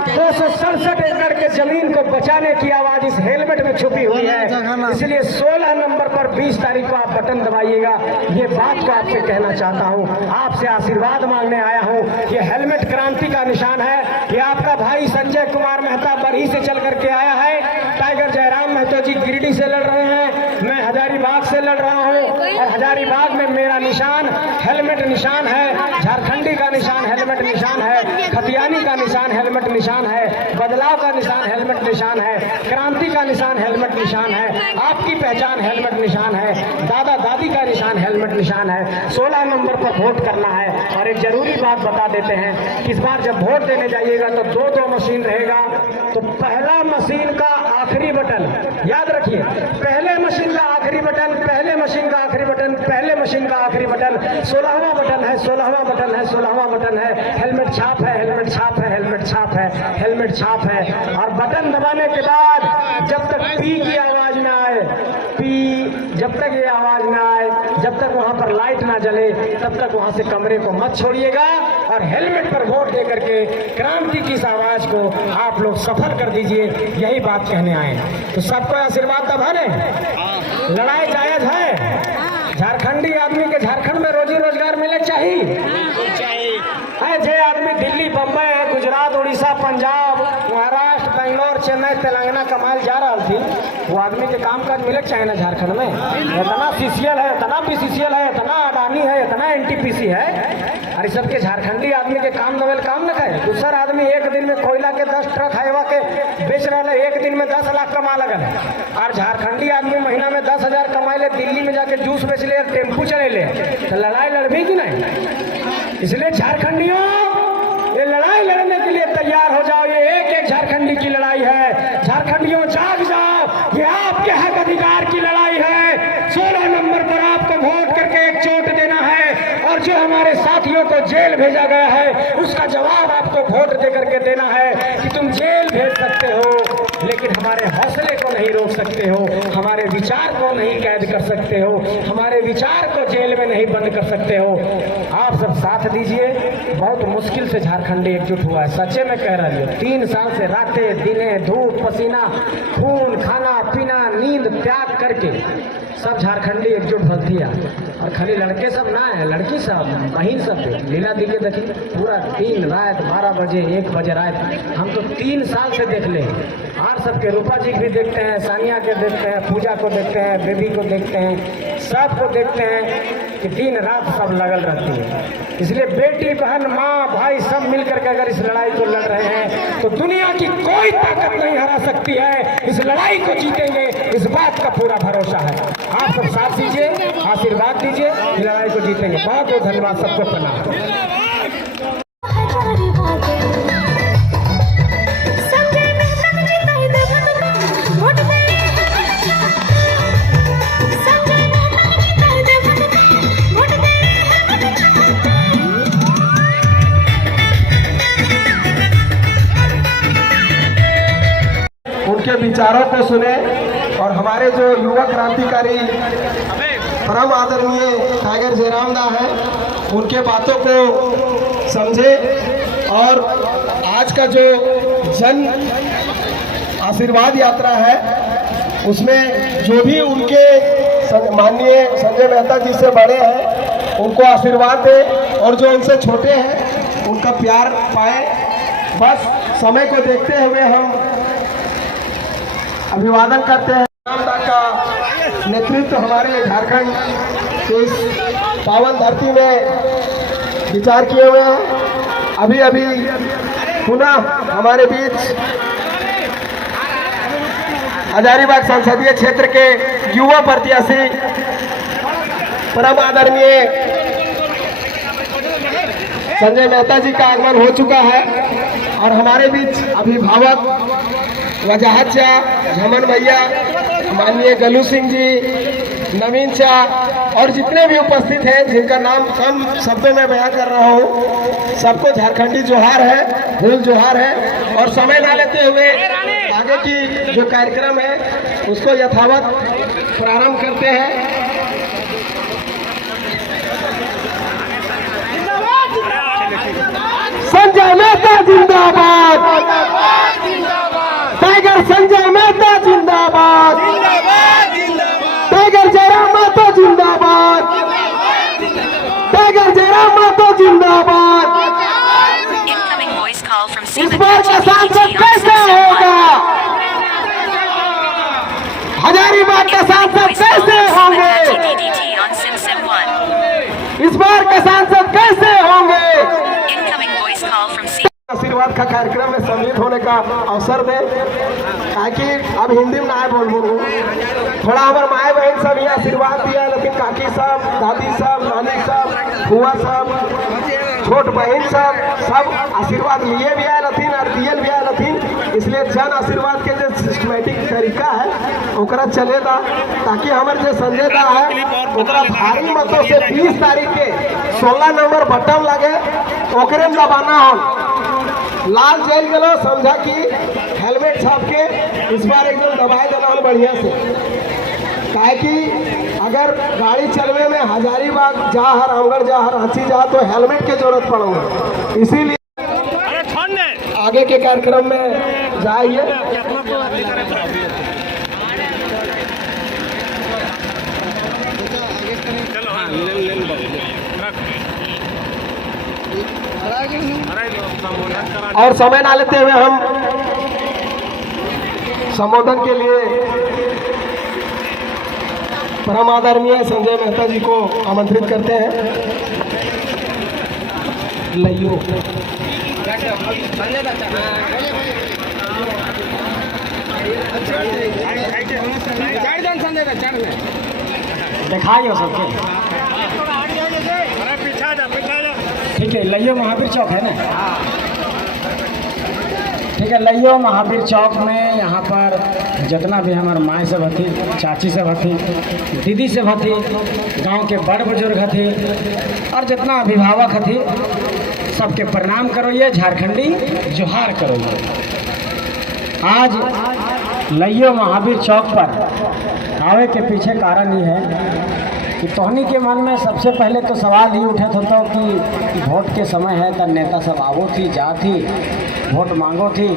267 एकड़ के जमीन को बचाने की आवाज इस हेलमेट में छुपी हुई है। इसलिए 16 नंबर पर 20 तारीख को आप बटन दबाइएगा। ये बात को आपसे कहना चाहता हूँ, आपसे आशीर्वाद मांगने आया हूँ। ये हेलमेट क्रांति का निशान है। ये आपका भाई संजय कुमार मेहता बरही से चल करके आया है, टाइगर जयराम महतो जी गिरिडीह से लड़ रहे हैं, मैं हजारीबाग से लड़ रहा हूँ और हजारीबाग में मेरा निशान हेलमेट निशान है, झारखंडी का निशान हेलमेट निशान है, खतियानी का निशान हेलमेट निशान है, बदलाव का निशान हेलमेट निशान है, क्रांति का निशान हेलमेट निशान है, आपकी पहचान हेलमेट निशान है, दादा दादी का निशान हेलमेट निशान है। 16 नंबर पर वोट करना है। और एक जरूरी बात बता देते हैं कि इस बार जब वोट देने जाइएगा तो दो मशीन रहेगा। तो पहला मशीन का आखिरी बटन याद रखिए, पहले मशीन का आखिरी बटन, पहले मशीन का आखिरी बटन, पहले मशीन का आखिरी बटन 16वां बटन है, 16वां बटन है, 16वां बटन है। हेलमेट छाप है, हेलमेट छाप है, हेलमेट छाप है, हेलमेट छाप है। और बटन दबाने के बाद जब तक पी की आवाज ना आए, पी, जब तक ये आवाज ना आए, जब तक वहां पर लाइट ना जले, तब तक वहां से कमरे को मत छोड़िएगा और हेलमेट पर वोट दे करके क्रांति की इस आवाज को आप लोग सफल कर दीजिए। यही बात कहने आए। तो सबको आशीर्वाद दबाने, लड़ाई जायज है। झारखंडी आदमी के झारखंड में रोजी रोजगार मिले चाहिए। जो आदमी दिल्ली, बम्बई, गुजरात, उड़ीसा, पंजाब, महाराष्ट्र, बेंगलोर चेन्नई तेलंगाना कमाल जा रहा थी, वो आदमी के काम काज मिले चाहे ना झारखंड में। इतना सीसीएल है, इतना बीसीसीएल है, इतना अडानी है, इतना एनटीपीसी है, अरे सबके झारखंडी आदमी के काम नवेल काम न खाए। दूसरा आदमी एक दिन में कोयला के 10 ट्रक हाईवा के बेच रहा है, एक दिन में 10 लाख कमा लगल है। और झारखंडी आदमी महीना में 10,000 कमाए ले, दिल्ली में जाके जूस बेच ले, टेम्पू चले ले, तो लड़ाई लड़बी कि नहीं? इसलिए झारखंडियों, ये लड़ाई लड़ने के लिए तैयार हो जाओ। ये एक झारखंडी की लड़ाई है। झारखंडियों जाग जाओ, ये आपके हक अधिकार की लड़ाई है। 16 नंबर पर आपको वोट करके एक चोट देना है, और जो हमारे साथियों को जेल भेजा गया है उसका जवाब आपको वोट दे करके देना है कि तुम जेल भेज सकते हो, लेकिन हमारे हौसले को नहीं रोक सकते हो, हमारे विचार को नहीं कैद कर सकते हो, हमारे विचार को जेल में नहीं बंद कर सकते हो। आप सब साथ दीजिए। बहुत मुश्किल से झारखंडी एकजुट हुआ है, सच्चे में कह रही हूँ। 3 साल से रातें दिनें धूप पसीना खून खाना पीना नींद त्याग करके सब झारखंडी एकजुट भलती है। और खाली लड़के सब ना है, लड़की सब बहन सब थे। लीला दी के देखिए पूरा दिन रात 12 बजे 1 बजे रात, हम तो 3 साल से देख ले। और सबके रूपा जी भी देखते हैं, सानिया के देखते हैं, पूजा को देखते हैं, बेबी को देखते हैं, सबको देखते हैं कि दिन रात सब लगल रहती है। इसलिए बेटी बहन माँ भाई सब मिलकर के अगर इस लड़ाई को लड़ रहे हैं तो दुनिया की कोई ताकत नहीं हरा सकती है। इस लड़ाई को जीतेंगे, इस बात का पूरा भरोसा है। आप सब साथ दीजिए, आशीर्वाद दीजिए, इस लड़ाई को जीतेंगे। बहुत बहुत धन्यवाद, सबको प्रणाम। उनके विचारों को सुने और हमारे जो युवा क्रांतिकारी परम आदरणीय टाइगर जयराम दा है, उनके बातों को समझे। और आज का जो जन आशीर्वाद यात्रा है उसमें जो भी उनके माननीय संजय मेहता जी से बड़े हैं उनको आशीर्वाद दें, और जो उनसे छोटे हैं उनका प्यार पाए। बस समय को देखते हुए हम अभिवादन करते हैं। रामदा का नेतृत्व हमारे झारखंड के इस पावन धरती में विचार किए हुए हैं। अभी अभी पुनः हमारे बीच हजारीबाग संसदीय क्षेत्र के युवा प्रत्याशी परम आदरणीय संजय मेहता जी का आगमन हो चुका है, और हमारे बीच अभिभावक वजाहत शाह, झमन भैया, माननीय गलू सिंह जी, नवीन शाह और जितने भी उपस्थित हैं जिनका नाम कम शब्दों में बयान कर रहा हूँ, सबको झारखंडी जोहार है, फूल जोहार है। और समय ना लेते हुए आगे की जो कार्यक्रम है उसको यथावत प्रारंभ करते हैं। संजय मेहता जिंदाबाद, टाइगर संजय मेहता जिंदाबाद, टाइगर जयराम महतो जिंदाबाद, टाइगर जयराम महतो जिंदाबाद। इस बार का सांसद कैसे होगा? हजारीबाग का सांसद कैसे होंगे? इस बार का सांसद कैसे होंगे? आशीर्वाद का कार्यक्रम में सम्मिलित होने का अवसर दे, ताकि अब हिंदी में ना बोलूँ, थोड़ा हमारे माए बहन सब ये आशीर्वाद दिया, लेकिन काकी साहब, दादी साहब, नानी साहब, बुआ साहब, छोट बहन सब आशीर्वाद लिए भी आए लथिन और दियल भी आए लथिन। इसलिए जन आशीर्वाद के जो सिस्टमेटिक तरीका है ओकरा चलेगा, ताकि हमारे जो संजय दा है ओकरा भारी मतों से 20 तारीख के 16 नंबर बटन लगे, ओकरे में दबाना हो। लाल जेल गलो समझा कि हेलमेट छाप के इस बार एकदम दबाए देना हो बढ़िया से, काहे कि अगर गाड़ी चलने में हजारीबाग जा, रामगढ़ जा, रांची जा तो हेलमेट की जरूरत पड़ेगा। इसीलिए आगे के कार्यक्रम में जाइए। और समय ना लेते हुए हम संबोधन के लिए परम आदरणीय संजय मेहता जी को आमंत्रित करते हैं। लइयो दिखाइए सबके। ठीक है, लइयो महावीर चौक है ना? ठीक है, लइयो महावीर चौक में यहाँ पर जितना भी हमारे माए सब हथी, चाची सब हथी, दीदी सब हथी, गांव के बड़ बुजुर्ग हथी और जितना अभिभावक हथी, सबके प्रणाम करोइए, झारखंडी जोहार करोइए। आज लइयो महावीर चौक पर आवे के पीछे कारण ये है कि तोहनी के मन में सबसे पहले तो सवाल ही उठत होता कि वोट के समय है तो नेता सब आवो थी, जा थी, वोट मांगो थी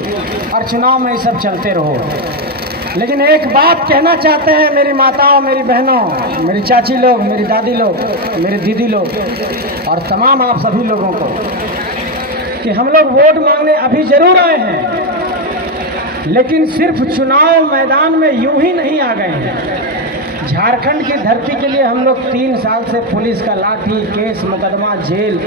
और चुनाव में ये सब चलते रहो। लेकिन एक बात कहना चाहते हैं मेरी माताओं, मेरी बहनों, मेरी चाची लोग, मेरी दादी लोग, मेरी दीदी लोग और तमाम आप सभी लोगों को कि हम लोग वोट मांगने अभी जरूर आए हैं, लेकिन सिर्फ चुनाव मैदान में यूं ही नहीं आ गए हैं। झारखंड की धरती के लिए हम लोग 3 साल से पुलिस का लाठी, केस, मुकदमा, जेल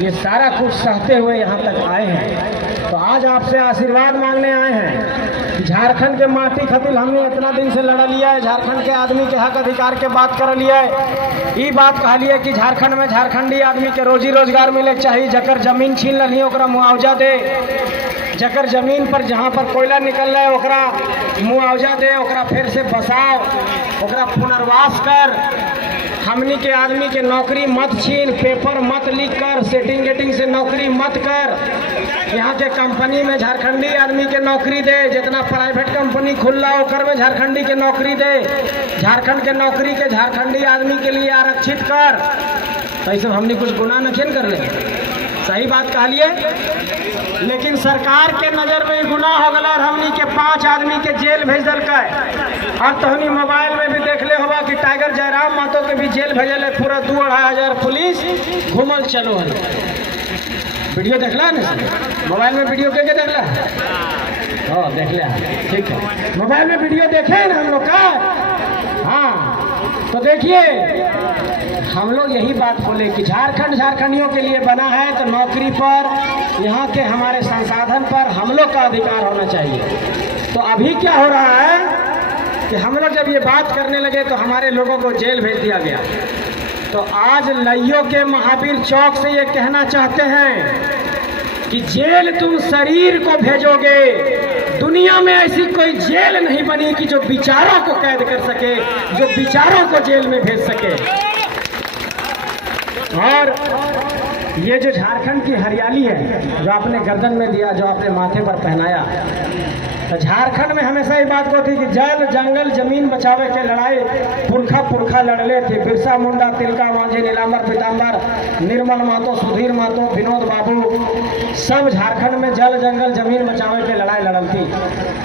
ये सारा कुछ सहते हुए यहाँ तक आए हैं। तो आज आपसे आशीर्वाद मांगने आए हैं। झारखंड के माटी खतिल हमने इतना दिन से लड़ा लिया है, झारखंड के आदमी के हक अधिकार के बात कर लिया है। ये बात कहा लिया कि झारखंड में झारखंडी आदमी के रोजी रोजगार मिले चाहिए, जकर जमीन छीन ली ओकरा मुआवजा दे, जकर जमीन पर जहाँ पर कोयला निकल रहा है ओकरा मुआवजा दे, ओकरा फिर से बसाओ, ओकरा पुनर्वास कर। हमनी के आदमी के नौकरी मत छीन, पेपर मत लीक कर, सेटिंग गेटिंग से नौकरी मत कर। यहाँ के कंपनी में झारखंडी आदमी के नौकरी दे, जितना प्राइवेट कंपनी खुला ओकर में झारखंडी के नौकरी दे, झारखंड के नौकरी के झारखंडी आदमी के लिए आरक्षित कर। तो ऐसे हमने कुछ गुनाह न खेल कर ले, सही बात कह लिए। लेकिन सरकार के नज़र में गुनाह हो गया, हमनी के 5 आदमी के जेल भेज दल और तहनी मोबाइल में भी देख ले होगा कि टाइगर जयराम मातो के भी जेल भेजल है, पूरा 2-2.5 हजार पुलिस घूमल चलो है। वीडियो देखला ना मोबाइल में, वीडियो के देखला? हाँ देख लिया, ठीक है। मोबाइल में वीडियो देखे ना हम लोग का? हाँ, तो देखिए हम लोग यही बात बोले कि झारखंड झारखंडियों के लिए बना है, तो नौकरी पर, यहाँ के हमारे संसाधन पर हम लोग का अधिकार होना चाहिए। तो अभी क्या हो रहा है कि हम लोग जब ये बात करने लगे तो हमारे लोगों को जेल भेज दिया गया। तो आज लइयो के महावीर चौक से ये कहना चाहते हैं कि जेल तुम शरीर को भेजोगे, दुनिया में ऐसी कोई जेल नहीं बनी कि जो विचारों को कैद कर सके, जो विचारों को जेल में भेज सके। और ये जो झारखंड की हरियाली है, जो आपने गर्दन में दिया, जो आपने माथे पर पहनाया, तो झारखंड में हमेशा ये बात होती कि जल जंगल जमीन बचावे के लड़ाई पुरखा लड़ले थे। बिरसा मुंडा, तिलका मांझी, नीलांबर पीताम्बर, निर्मल मातो, सुधीर मातो, विनोद बाबू, सब झारखंड में जल जंगल जमीन बचावे के लड़ाई लड़ल थी।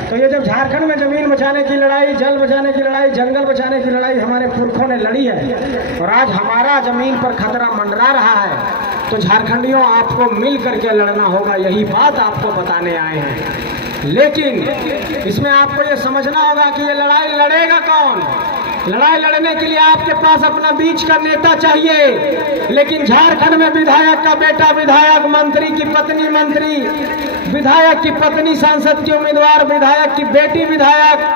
तो ये जब झारखंड में जमीन बचाने की लड़ाई, जल बचाने की लड़ाई, जंगल बचाने की लड़ाई हमारे पुरखों ने लड़ी है और आज हमारा जमीन पर खतरा मंडरा रहा है, तो झारखंडियों आपको मिल करके लड़ना होगा, यही बात आपको बताने आए हैं। लेकिन इसमें आपको ये समझना होगा कि ये लड़ाई लड़ेगा कौन। लड़ाई लड़ने के लिए आपके पास अपना बीच का नेता चाहिए, लेकिन झारखंड में विधायक का बेटा विधायक, मंत्री की पत्नी मंत्री, विधायक की पत्नी सांसद की उम्मीदवार, विधायक की बेटी विधायक,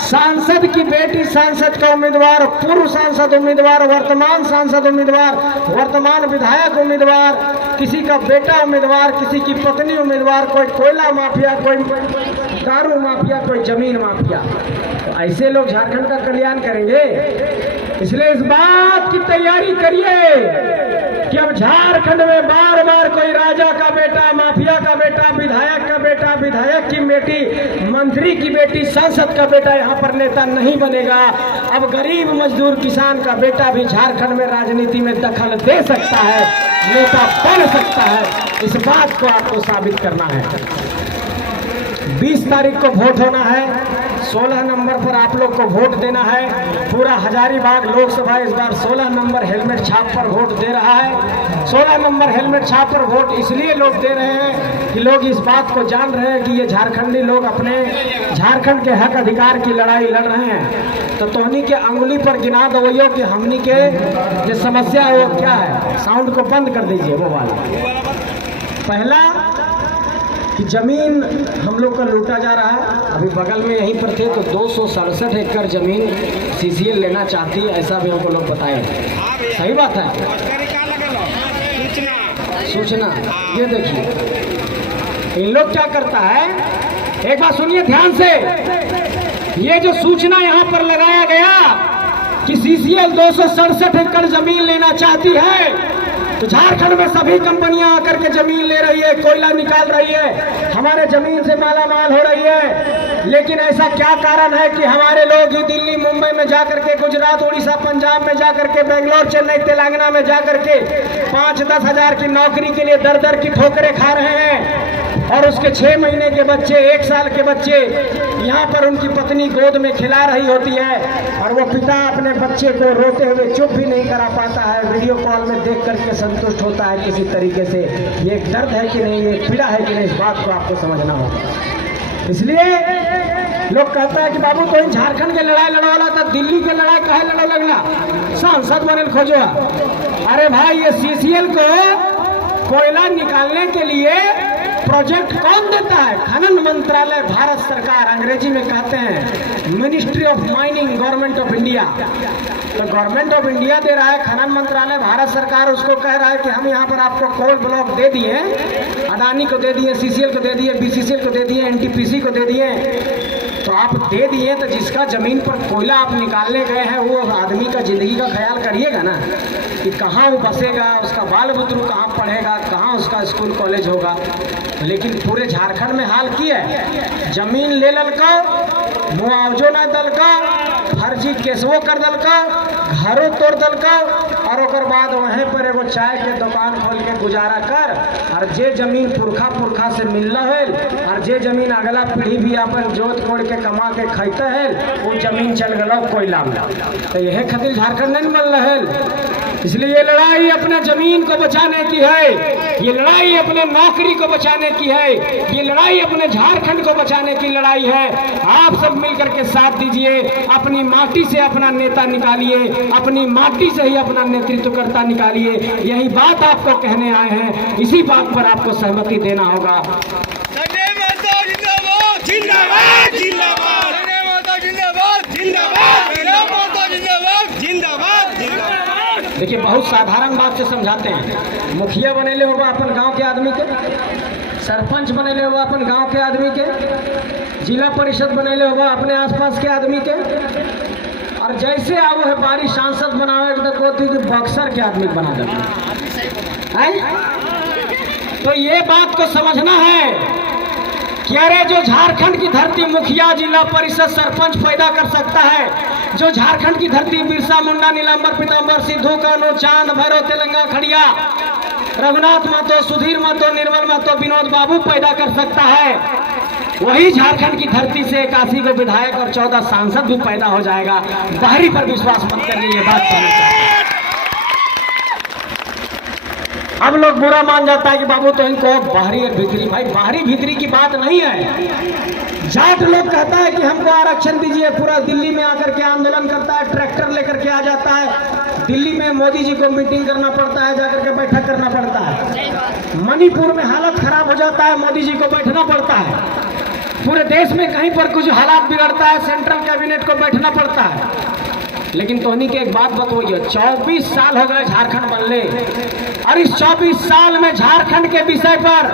सांसद की बेटी सांसद का उम्मीदवार, पूर्व सांसद उम्मीदवार, वर्तमान सांसद उम्मीदवार, वर्तमान विधायक उम्मीदवार, किसी का बेटा उम्मीदवार, किसी की पत्नी उम्मीदवार, कोई कोयला माफिया, कोई दारू माफिया, कोई जमीन माफिया। तो ऐसे लोग झारखंड का कल्याण करेंगे। इसलिए इस बात की तैयारी करिए कि अब झारखंड में बार बार कोई राजा का बेटा, माफिया का बेटा, विधायक का बेटा, विधायक की बेटी, मंत्री की बेटी, सांसद का बेटा यहाँ पर नेता नहीं बनेगा। अब गरीब मजदूर किसान का बेटा भी झारखंड में राजनीति में दखल दे सकता है, नेता बन सकता है। इस बात को आपको साबित करना है। 20 तारीख को वोट होना है, 16 नंबर पर आप लोग को वोट देना है। पूरा हजारीबाग लोकसभा इस बार 16 नंबर हेलमेट छाप पर वोट दे रहा है। 16 नंबर हेलमेट छाप पर वोट इसलिए लोग दे रहे हैं कि लोग इस बात को जान रहे हैं कि ये झारखंडी लोग अपने झारखंड के हक अधिकार की लड़ाई लड़ रहे हैं। तो तोहनी के अंगुली पर गिना दो कि हमनी के जो समस्या है वो क्या है। साउंड को बंद कर दीजिए वो वाला। पहला कि जमीन हम लोग का लूटा जा रहा है। अभी बगल में यहीं पर थे तो 267 एकड़ जमीन CCL लेना चाहती है, ऐसा भी हमको लोग बताए। सही बात है। सूचना ये देखिए इन लोग क्या करता है, एक बात सुनिए ध्यान से। ये जो सूचना यहाँ पर लगाया गया कि CCL 267 एकड़ जमीन लेना चाहती है, तो झारखंड में सभी कंपनियां आकर के जमीन ले रही है, कोयला निकाल रही है, हमारे जमीन से माला माल हो रही है। लेकिन ऐसा क्या कारण है कि हमारे लोग ही दिल्ली मुंबई में जाकर के, गुजरात उड़ीसा पंजाब में जाकर के, बेंगलोर चेन्नई तेलंगाना में जाकर के 5-10 हजार की नौकरी के लिए दर दर की ठोकरें खा रहे हैं, और उसके 6 महीने के बच्चे, 1 साल के बच्चे यहाँ पर उनकी पत्नी गोद में खिला रही होती है, और वो पिता अपने बच्चे को रोते हुए चुप भी नहीं करा पाता है, वीडियो कॉल में देख करके संतुष्ट होता है किसी तरीके से। ये एक दर्द है कि नहीं, ये पीड़ा है कि नहीं, इस बात को आपको समझना होगा। इसलिए लोग कहता है कि बाबू कोई झारखंड के लड़ाई लड़वाला था, दिल्ली के लड़ाई काहे लड़ा लगला, सांसद बने खोजो। अरे भाई ये CCL को कोयला निकालने के लिए प्रोजेक्ट कौन देता है? खनन मंत्रालय, भारत सरकार, अंग्रेजी में कहते हैं ministry of mining, government of India. तो गवर्नमेंट ऑफ इंडिया दे रहा है, खनन मंत्रालय भारत सरकार उसको कह रहा है कि हम यहाँ पर आपको कोल ब्लॉक दे दिए, अडानी को दे दिए, CCL को दे दिए, BCCL को दे दिए, NTPC को दे दिए। तो आप दे दिए तो जिसका जमीन पर कोयला आप निकालने गए हैं वो आदमी का जिंदगी का ख्याल करिएगा ना, कि कहाँ वो बसेगा, उसका बाल बुतरू कहाँ पढ़ेगा, कहाँ उसका स्कूल कॉलेज होगा। लेकिन पूरे झारखंड में हाल की है, जमीन ले ललका, मुआवजो न दलका, फर्जी केसवो कर दलका, घरों तोड़ दलका, और ओकर बाद वहीं पर एगो चाय के दुकान खोल के गुजारा कर। और जे जमीन पुरखा से मिलना है, और जे जमीन अगला पीढ़ी भी अपन जोत कोड़ के कमा के खाते है, वो जमीन चल गया कोयला में। तो यह खातिर झारखंड नहीं मिल रहा है। इसलिए ये लड़ाई अपने जमीन को बचाने की है, ये लड़ाई अपने नौकरी को बचाने की है, ये लड़ाई अपने झारखंड को बचाने की लड़ाई है। आप सब मिलकर के साथ दीजिए, अपनी माटी से अपना नेता निकालिए, अपनी माटी से ही अपना नेतृत्वकर्ता निकालिए। यही बात आपको कहने आए हैं, इसी बात पर आपको सहमति देना होगा। देखिए बहुत साधारण बात से समझाते हैं। मुखिया बनेले होगा अपन गांव के आदमी के, सरपंच बनेले होगा अपन गांव के आदमी के, जिला परिषद बनेले होगा अपने आसपास के आदमी के, और जैसे आवो है बारी सांसद बनावे तो बक्सर के आदमी बना देते हैं। तो ये बात को समझना है कि अरे जो झारखंड की धरती मुखिया, जिला परिषद, सरपंच पैदा कर सकता है, जो झारखंड की धरती बिरसा मुंडा, नीलांबर पीतांबर, सिद्धू कानू, चांद भैरव, तेलंगा खड़िया, रघुनाथ महतो, सुधीर महतो, निर्मल महतो, विनोद बाबू पैदा कर सकता है, वही झारखंड की धरती से 81 को विधायक और 14 सांसद भी पैदा हो जाएगा। बाहरी पर विश्वास मत करिए, ये बात कहना चाहिए। अब लोग बुरा मान जाता है कि बाबू तो इनको बाहरी और भीतरी, भाई बाहरी भीतरी की बात नहीं है। जाट लोग कहता है कि हमको आरक्षण दीजिए, पूरा दिल्ली में आकर के आंदोलन करता है, ट्रैक्टर लेकर के आ जाता है, दिल्ली में मोदी जी को मीटिंग करना पड़ता है, जाकर के बैठक करना पड़ता है। मणिपुर में हालत खराब हो जाता है, मोदी जी को बैठना पड़ता है। पूरे देश में कहीं पर कुछ हालात बिगड़ता है, सेंट्रल कैबिनेट को बैठना पड़ता है। लेकिन तोहनी के एक बात बताइए, 24 साल हो गए झारखंड बनले, और इस 24 साल में झारखंड के विषय पर,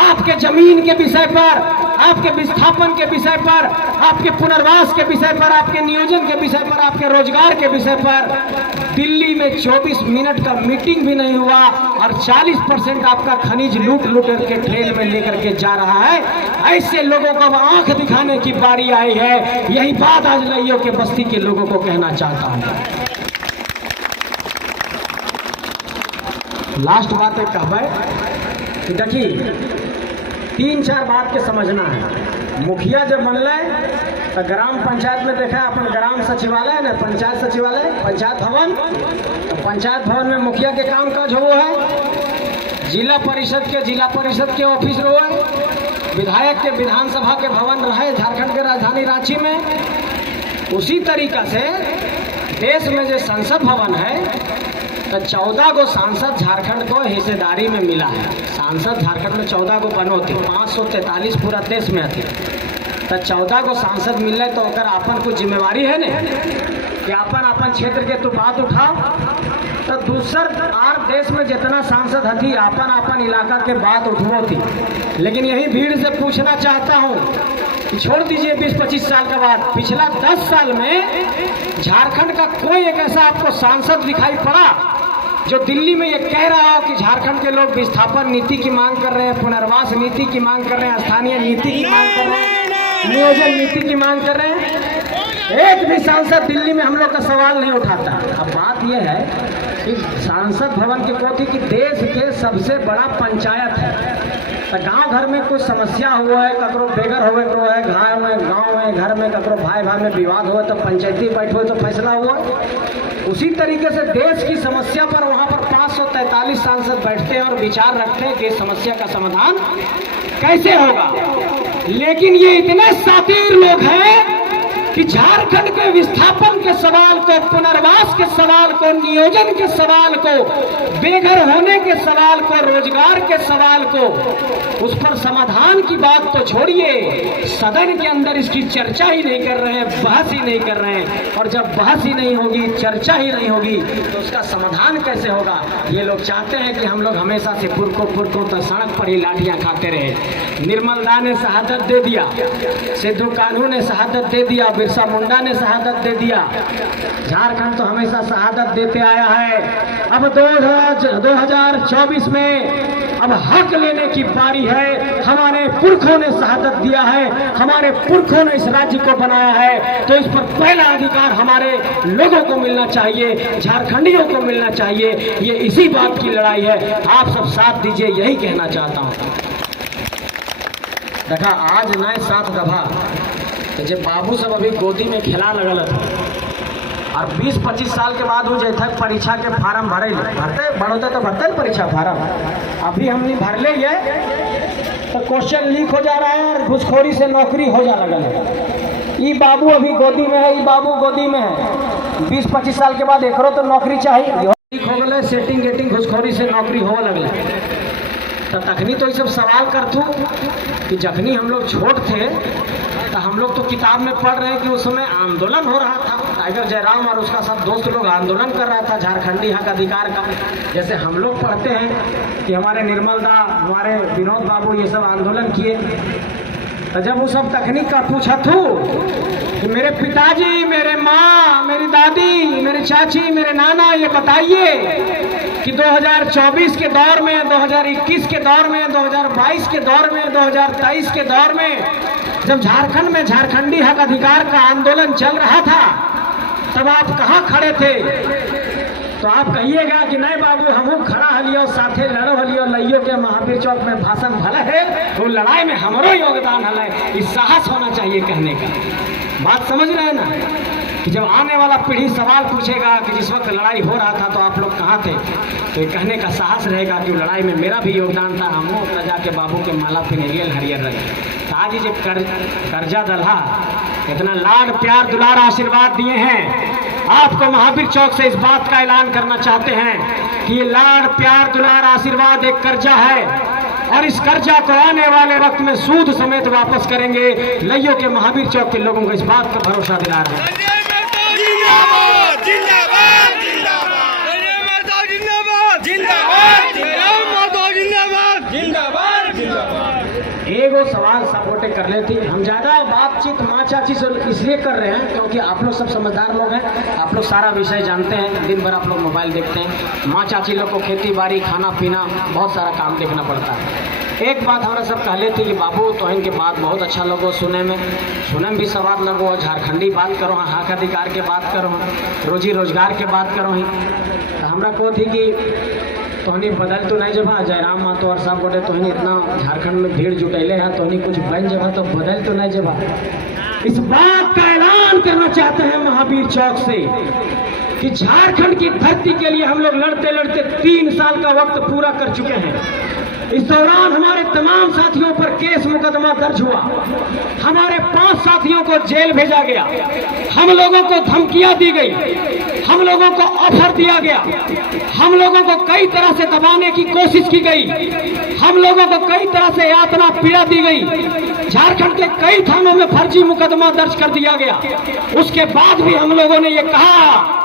आपके जमीन के विषय पर, आपके विस्थापन के विषय पर, आपके पुनर्वास के विषय पर, आपके नियोजन के विषय पर, आपके रोजगार के विषय पर दिल्ली में 24 मिनट का मीटिंग भी नहीं हुआ, और 40% आपका खनिज लूट के ट्रेन में लेकर के जा रहा है। ऐसे लोगों को अब आंख दिखाने की बारी आई है। यही बात आज लइयो के बस्ती के लोगों को कहना चाहता हूं। लास्ट बात एक कहबे कि देखिए 3-4 बात के समझना है। मुखिया जब बनले तो ग्राम पंचायत में देखा अपन ग्राम सचिवालय न पंचायत सचिवालय पंचायत भवन, तो पंचायत भवन में मुखिया के काम काज हो है, जिला परिषद के ऑफिस रो है, विधायक के विधानसभा के भवन रहे झारखंड के राजधानी रांची में। उसी तरीका से देश में जो संसद भवन है तो 14 गो सांसद झारखंड को हिस्सेदारी में मिला है। सांसद झारखंड में 14 गो बनो थी, 543 पूरा देश में थी, तो 14 गो सांसद मिले तो अगर अपन को जिम्मेवारी है न कि अपन क्षेत्र के तो बात उठाओ, तो दूसर आर देश में जितना सांसद हथी अपन इलाका के बात उठवो थी। लेकिन यही भीड़ से पूछना चाहता हूँ, छोड़ दीजिए 20-25 साल के बाद, पिछला 10 साल में झारखंड का कोई एक ऐसा आपको सांसद दिखाई पड़ा जो दिल्ली में ये कह रहा हो कि झारखंड के लोग विस्थापन नीति की मांग कर रहे हैं, पुनर्वास नीति की मांग कर रहे हैं, स्थानीय नीति की मांग कर रहे हैं, नियोजन नीति की मांग कर रहे हैं? एक भी सांसद दिल्ली में हम लोग का सवाल नहीं उठाता। अब बात यह है कि सांसद भवन की कोठी की देश के सबसे बड़ा पंचायत है, तो गांव घर में कुछ समस्या हुआ है, ककरो बेगर होवे करो है, गाँव में घर में ककरो भाई में विवाद हुआ तो पंचायती बैठो तो फैसला हुआ। उसी तरीके से देश की समस्या पर वहां पर 543 सांसद बैठते हैं और विचार रखते हैं कि इस समस्या का समाधान कैसे होगा। लेकिन ये इतने शातिर लोग हैं कि झारखंड के विस्थापन के सवाल को, पुनर्वास के सवाल को, नियोजन के सवाल को, बेघर होने के सवाल को, रोजगार के सवाल को, उस पर समाधान की बात तो छोड़िए, सदन के अंदर इसकी चर्चा ही नहीं कर रहे हैं, बहस ही नहीं कर रहे हैं। और जब बहस ही नहीं होगी, चर्चा ही नहीं होगी, तो उसका समाधान कैसे होगा? ये लोग चाहते हैं कि हम लोग हमेशा से पुरको तो सड़क पर ही लाठियां खाते रहे। निर्मल दा ने शहादत दे दिया, सिद्धू कान्हू ने शहादत दे दिया, बिरसा मुंडा ने शहादत दे दिया। झारखंड तो हमेशा शहादत देते आया है। अब 2024 में अब हक लेने की बारी है। हमारे पुरखों ने शहादत दिया है, हमारे पुरखों ने इस राज्य को बनाया है, तो इस पर पहला अधिकार हमारे लोगों को मिलना चाहिए, झारखंडियों को मिलना चाहिए। ये इसी बात की लड़ाई है। आप सब साथ दीजिए, यही कहना चाहता हूँ। देखा आज नए साथ दफा तो जब बाबू सब अभी गोदी में खिला लगल और 20-25 साल के बाद वो जैसे परीक्षा के फार्म भरते तो भरते परीक्षा फार्म। अभी हमने भर ले ये तो क्वेश्चन लीक हो जा रहा है और घुसखोरी से नौकरी हो जा लगल है। ये बाबू अभी गोदी में है, ये बाबू गोदी में है। 20-25 साल के बाद एकरो तो नौकरी चाहिए। लीक हो गए, सेटिंग गेटिंग घुसखोरी से नौकरी हो लगल। तो तखनी तो ये सब सवाल करतू कि जखनी हम लोग छोट थे तो हम लोग तो किताब में पढ़ रहे हैं कि उस समय आंदोलन हो रहा था, टाइगर जयराम और उसका सब दोस्त लोग आंदोलन कर रहा था झारखंडी हक अधिकार का। जैसे हम लोग पढ़ते हैं कि हमारे निर्मल दा, हमारे विनोद बाबू ये सब आंदोलन किए। तो जब वो सब तकनीक का पूछा थू कि मेरे पिताजी, मेरे माँ, मेरी दादी, मेरे चाची, मेरे नाना, ये बताइए कि 2024 के दौर में, 2021 के दौर में, 2022 के दौर में, 2023 के दौर में जब झारखंड में झारखंडी हक अधिकार का आंदोलन चल रहा था तब आप कहाँ खड़े थे? तो आप कहिएगा कि नहीं बाबू हम खड़ा हलियो, साथे लड़ो हलियो, लइयो के महावीर चौक में भाषण भले है, वो लड़ाई में हमारो योगदान है। इस साहस होना चाहिए कहने का। बात समझ रहे हैं ना कि जब आने वाला पीढ़ी सवाल पूछेगा कि जिस वक्त लड़ाई हो रहा था तो आप लोग कहाँ थे, तो ये कहने का साहस रहेगा कि लड़ाई में मेरा भी योगदान था, हम प्रजा के बाबू के माला पिनरियल हरियर रहे। आज जब कर्जा दल्हा इतना लाड प्यार दुलार आशीर्वाद दिए हैं, आपको महावीर चौक से इस बात का ऐलान करना चाहते हैं कि ये लाड प्यार दुलार आशीर्वाद एक कर्जा है और इस कर्जा को आने वाले वक्त में सूद समेत वापस करेंगे। लइयो के महावीर चौक के लोगों को इस बात का भरोसा दिला रहे हैं। एगो सवाल सब गोटे कर लेती। हम ज़्यादा बातचीत माँ चाची से इसलिए कर रहे हैं क्योंकि आप लोग सब समझदार लोग हैं, आप लोग सारा विषय जानते हैं, दिन भर आप लोग मोबाइल देखते हैं। माँ चाची लोग को खेती बाड़ी, खाना पीना, बहुत सारा काम देखना पड़ता है। एक बात हमारा सब कहले थी कि बाबू तो इनके बात बहुत अच्छा लगो, सुने में भी स्वाद लगो, झारखंडी बात करो, हक अधिकार के बात करो, रोजी रोजगार के बात करो ही। तो हमरा को थी कि तोहनी बदल तो नहीं जबा जयराम मातो और सब बोले तोहनी इतना झारखंड में भीड़ जुटैले है तोहनी कुछ बन जबा तो बदल तो नहीं जबा। इस बात का ऐलान करना चाहते हैं महावीर चौक से कि झारखंड की धरती के लिए हम लोग लड़ते लड़ते 3 साल का वक्त पूरा कर चुके हैं। इस दौरान हमारे तमाम साथियों पर केस मुकदमा दर्ज हुआ, हमारे 5 साथियों को जेल भेजा गया, हम लोगों को धमकियां दी गई, हम लोगों को ऑफर दिया गया, हम लोगों को कई तरह से दबाने की कोशिश की गई, हम लोगों को कई तरह से यातना पीड़ा दी गई, झारखंड के कई थानों में फर्जी मुकदमा दर्ज कर दिया गया। उसके बाद भी हम लोगों ने ये कहा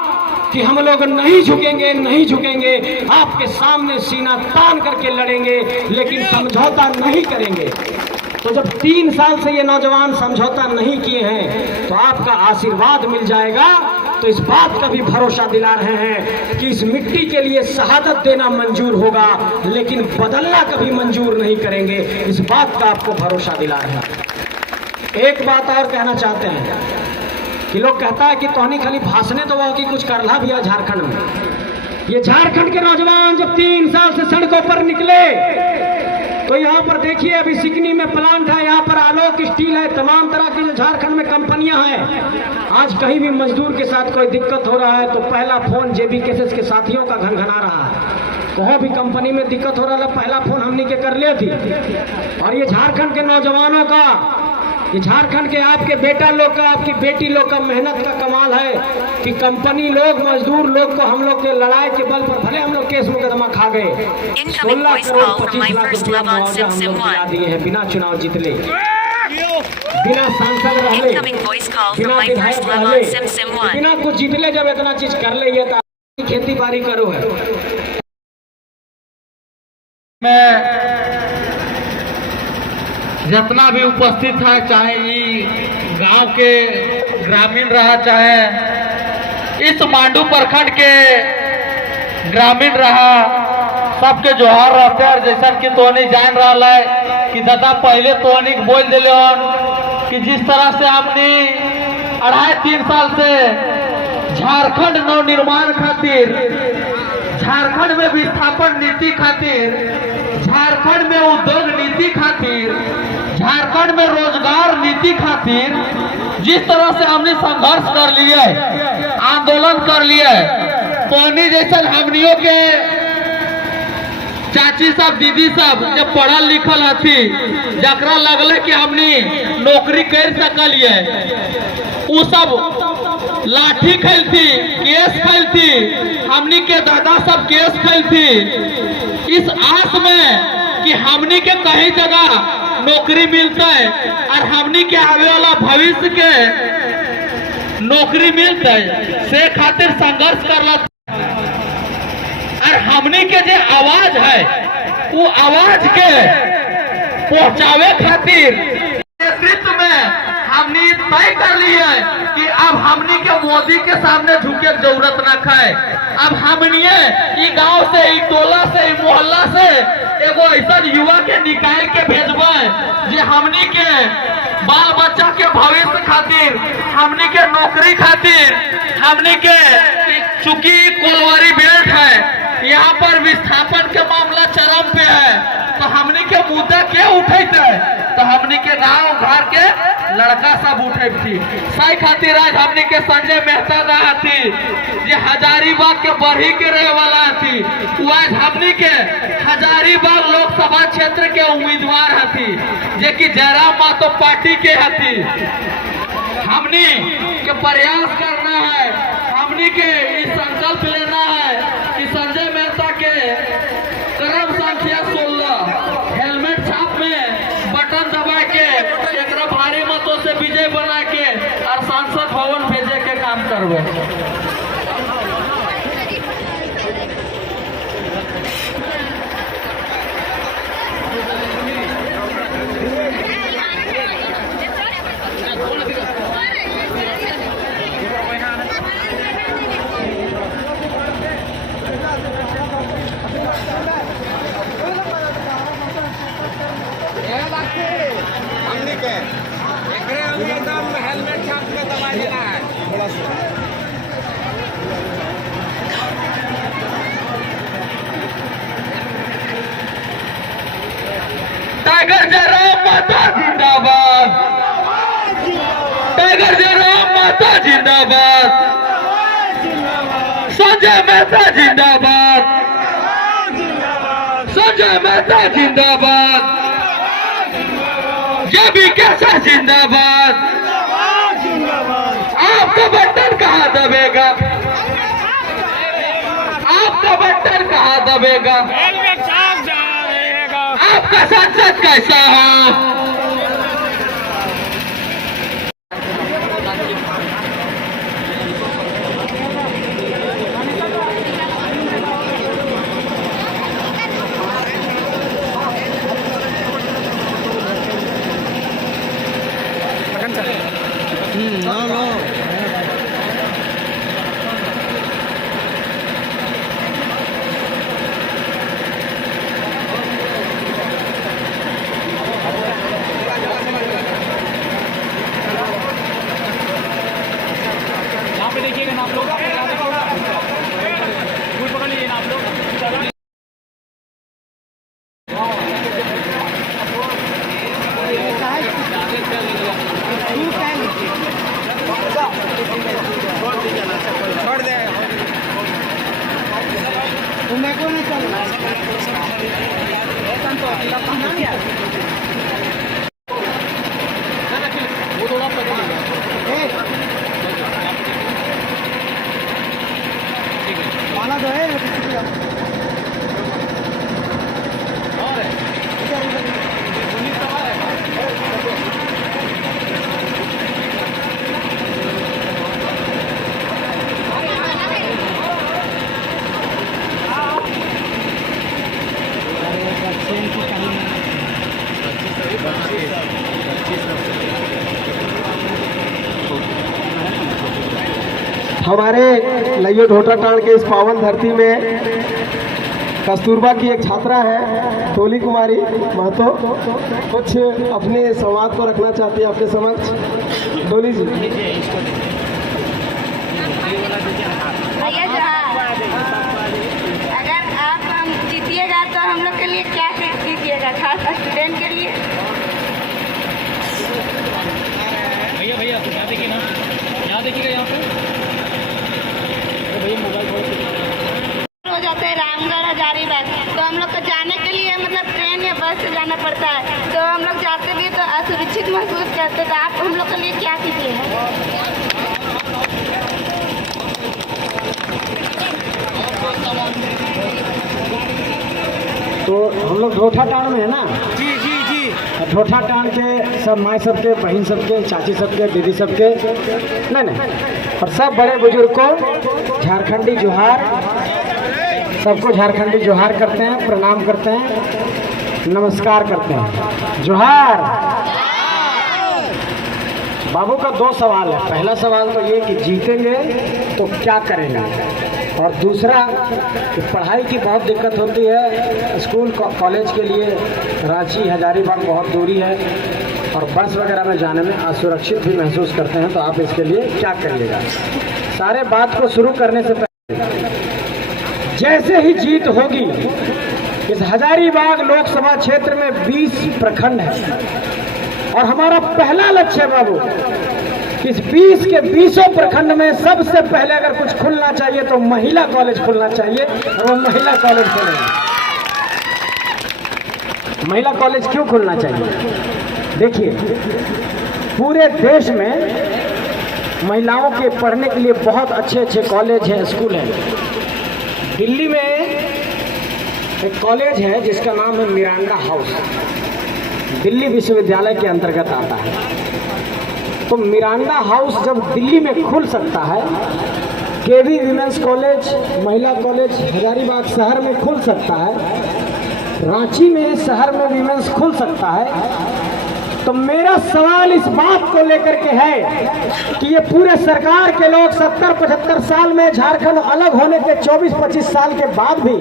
कि हम लोग नहीं झुकेंगे, नहीं झुकेंगे, आपके सामने सीना तान करके लड़ेंगे, लेकिन समझौता नहीं करेंगे। तो जब 3 साल से ये नौजवान समझौता नहीं किए हैं तो आपका आशीर्वाद मिल जाएगा। तो इस बात का भी भरोसा दिला रहे हैं कि इस मिट्टी के लिए शहादत देना मंजूर होगा, लेकिन बदलना कभी मंजूर नहीं करेंगे। इस बात का आपको भरोसा दिला रहे हैं। एक बात और कहना चाहते हैं कि लोग कहता है कि तोहनी खाली भाषणे तो वो कि कुछ करला भी है झारखंड में। ये झारखंड के नौजवान जब 3 साल से सड़कों पर निकले तो यहाँ पर देखिए अभी सिकनी में प्लांट है, यहाँ पर आलोक स्टील है, तमाम तरह की जो झारखंड में कंपनियां हैं। आज कहीं भी मजदूर के साथ कोई दिक्कत हो रहा है तो पहला फोन जेबी केसेस के साथियों का घनघना रहा है। कहीं भी कंपनी में दिक्कत हो रहा है पहला फोन हमने के कर ले थी। और ये झारखंड के नौजवानों का, ये झारखंड के आपके बेटा लोग का, आपकी बेटी लोग का मेहनत का कमाल है कि कंपनी लोग, मजदूर लोग को हम लोग के लड़ाई के बल पर भले हम लोग केस मुकदमा खा गए, 16 करोड़ 25 लाख रुपया मुआवजा हम लोग दिला दिए हैं बिना चुनाव जीतले, बिना सांसद रहले, बिना विधायक रहले, बिना कुछ जीतले। जब इतना चीज कर ले तो खेती बाड़ी करो है। मैं जितना भी उपस्थित है, चाहे ये गांव के ग्रामीण रहा, चाहे इस मांडू प्रखंड के ग्रामीण रहा, सबके जोहार रहते हैं। जैसा कि तोहनी जान रहा है कि दादा पहले तोहनी बोल दिले कि जिस तरह से हमने 2.5-3 साल से झारखंड नवनिर्माण खातिर, झारखंड में विस्थापन नीति खातिर, झारखंड में उद्योग नीति खातिर, झारखंड में रोजगार नीति खातिर जिस तरह से हमने संघर्ष कर लिया है, आंदोलन कर लिया है, तोहनी जैसा हमनियों के चाची सब, दीदी सब जब पढ़ल लिखल हथी, जकरा लगले कि हमने नौकरी कर सकलिए, वो सब लाठी खेलती, केस खेलती, हमनी के दादा सब केस खेलती, इस आस में कि हमनी के कहीं जगह नौकरी मिलता है और हमनी के आने वाला भविष्य के नौकरी मिलता है, से खातिर संघर्ष करला। और हमनी के जो आवाज है वो आवाज के पहुंचावे खातिर नेतृत्व में हमने तय कर ली है कि अब हमनी के मोदी के सामने झुके जरूरत न खाए। अब हमने गांव से, टोला से, मोहल्ला से एगो ऐसा युवा के निकाल के भेजबे जे हमनी के बाल बच्चा के भविष्य खातिर, हमनी के नौकरी खातिर, हमनी के चूंकि कोलवारी बेल्ट है, यहाँ पर विस्थापन के मामला चरम पे है, तो हमनी के मुद्दा क्या उठेते है? तो हमनी के गांव घर के लड़का सब उठे थी। सही खातिर आज हमनी के संजय मेहता रहा थी, ये हजारीबाग के बढ़ी के रहे वाला थी, वो आज हमनी के हजारीबाग लोकसभा क्षेत्र के उम्मीदवार हथी, जे कि जयराम मातो पार्टी के हथी। हमनी के प्रयास करना है, हमनी के इस संकल्प लेना है कि संजय मेहता के क्रम संख्या 16 हेलमेट छाप में बटन दबा के एक भारी मतों से विजय बना के और सांसद भवन भेजे के काम करवे। हेलमेट छाप में दबा देना है। टाइगर जयराम माता जिंदाबाद, टाइगर जयराम माता जिंदाबाद, संजय मेहता जिंदाबाद, संजय मेहता जिंदाबाद, ये भी कैसा जिंदाबाद। आपका बटन कहाँ दबेगा, आपका बटन कहाँ दबेगा, आपका संसद कैसा हो। हमारे लइयो ढोटाटाण के इस पावन धरती में कस्तूरबा की एक छात्रा है टोली कुमारी महतो, कुछ अपने संवाद को रखना चाहती है आपके समक्ष। डोली जी। भैया जोहार, अगर आप हम जीतिएगा तो हम लोग के लिए क्या कीजिएगा, खास स्टूडेंट के लिए। भैया यहाँ देखिए ना, यहाँ देखिएगा, यहाँ पे हो जाते हैं रामगढ़ हजारीबाग, तो हम लोग को जाने के लिए मतलब ट्रेन या बस से जाना पड़ता है, तो हम लोग जाते भी तो असुरक्षित महसूस करते, तो आप हम लोग के लिए क्या कीजिएगा। तो हम लोग ढोठाटाण में है ना। जी जी जी। ढोठाटाण के सब माँ सबके, बहन सबके, चाची सबके, दीदी सबके, नहीं और सब बड़े बुजुर्ग को झारखंडी जोहार, सबको झारखंडी जोहार करते हैं, प्रणाम करते हैं, नमस्कार करते हैं। जोहार। बाबू का दो सवाल है। पहला सवाल तो ये कि जीतेंगे तो क्या करेंगे, और दूसरा कि पढ़ाई की बहुत दिक्कत होती है, स्कूल कॉलेज के लिए रांची हजारीबाग बहुत दूरी है और बस वगैरह में जाने में असुरक्षित भी महसूस करते हैं, तो आप इसके लिए क्या करिएगा। सारे बात को शुरू करने से पहले जैसे ही जीत होगी, इस हजारीबाग लोकसभा क्षेत्र में 20 प्रखंड है और हमारा पहला लक्ष्य है बाबू, इस 20 के 20 प्रखंड में सबसे पहले अगर कुछ खुलना चाहिए तो महिला कॉलेज खुलना चाहिए, और वो महिला कॉलेज खोलेंगे। महिला कॉलेज क्यों खुलना चाहिए? देखिए, पूरे देश में महिलाओं के पढ़ने के लिए बहुत अच्छे अच्छे कॉलेज हैं, स्कूल हैं। दिल्ली में एक कॉलेज है जिसका नाम है मिरांडा हाउस, दिल्ली विश्वविद्यालय के अंतर्गत आता है। तो मिरांडा हाउस जब दिल्ली में खुल सकता है, केवी विमेंस कॉलेज, महिला कॉलेज हजारीबाग शहर में खुल सकता है, रांची में शहर में विमेंस खुल सकता है, तो मेरा सवाल इस बात को लेकर के है कि ये पूरे सरकार के लोग 70-75 साल में झारखंड अलग होने के 24-25 साल के बाद भी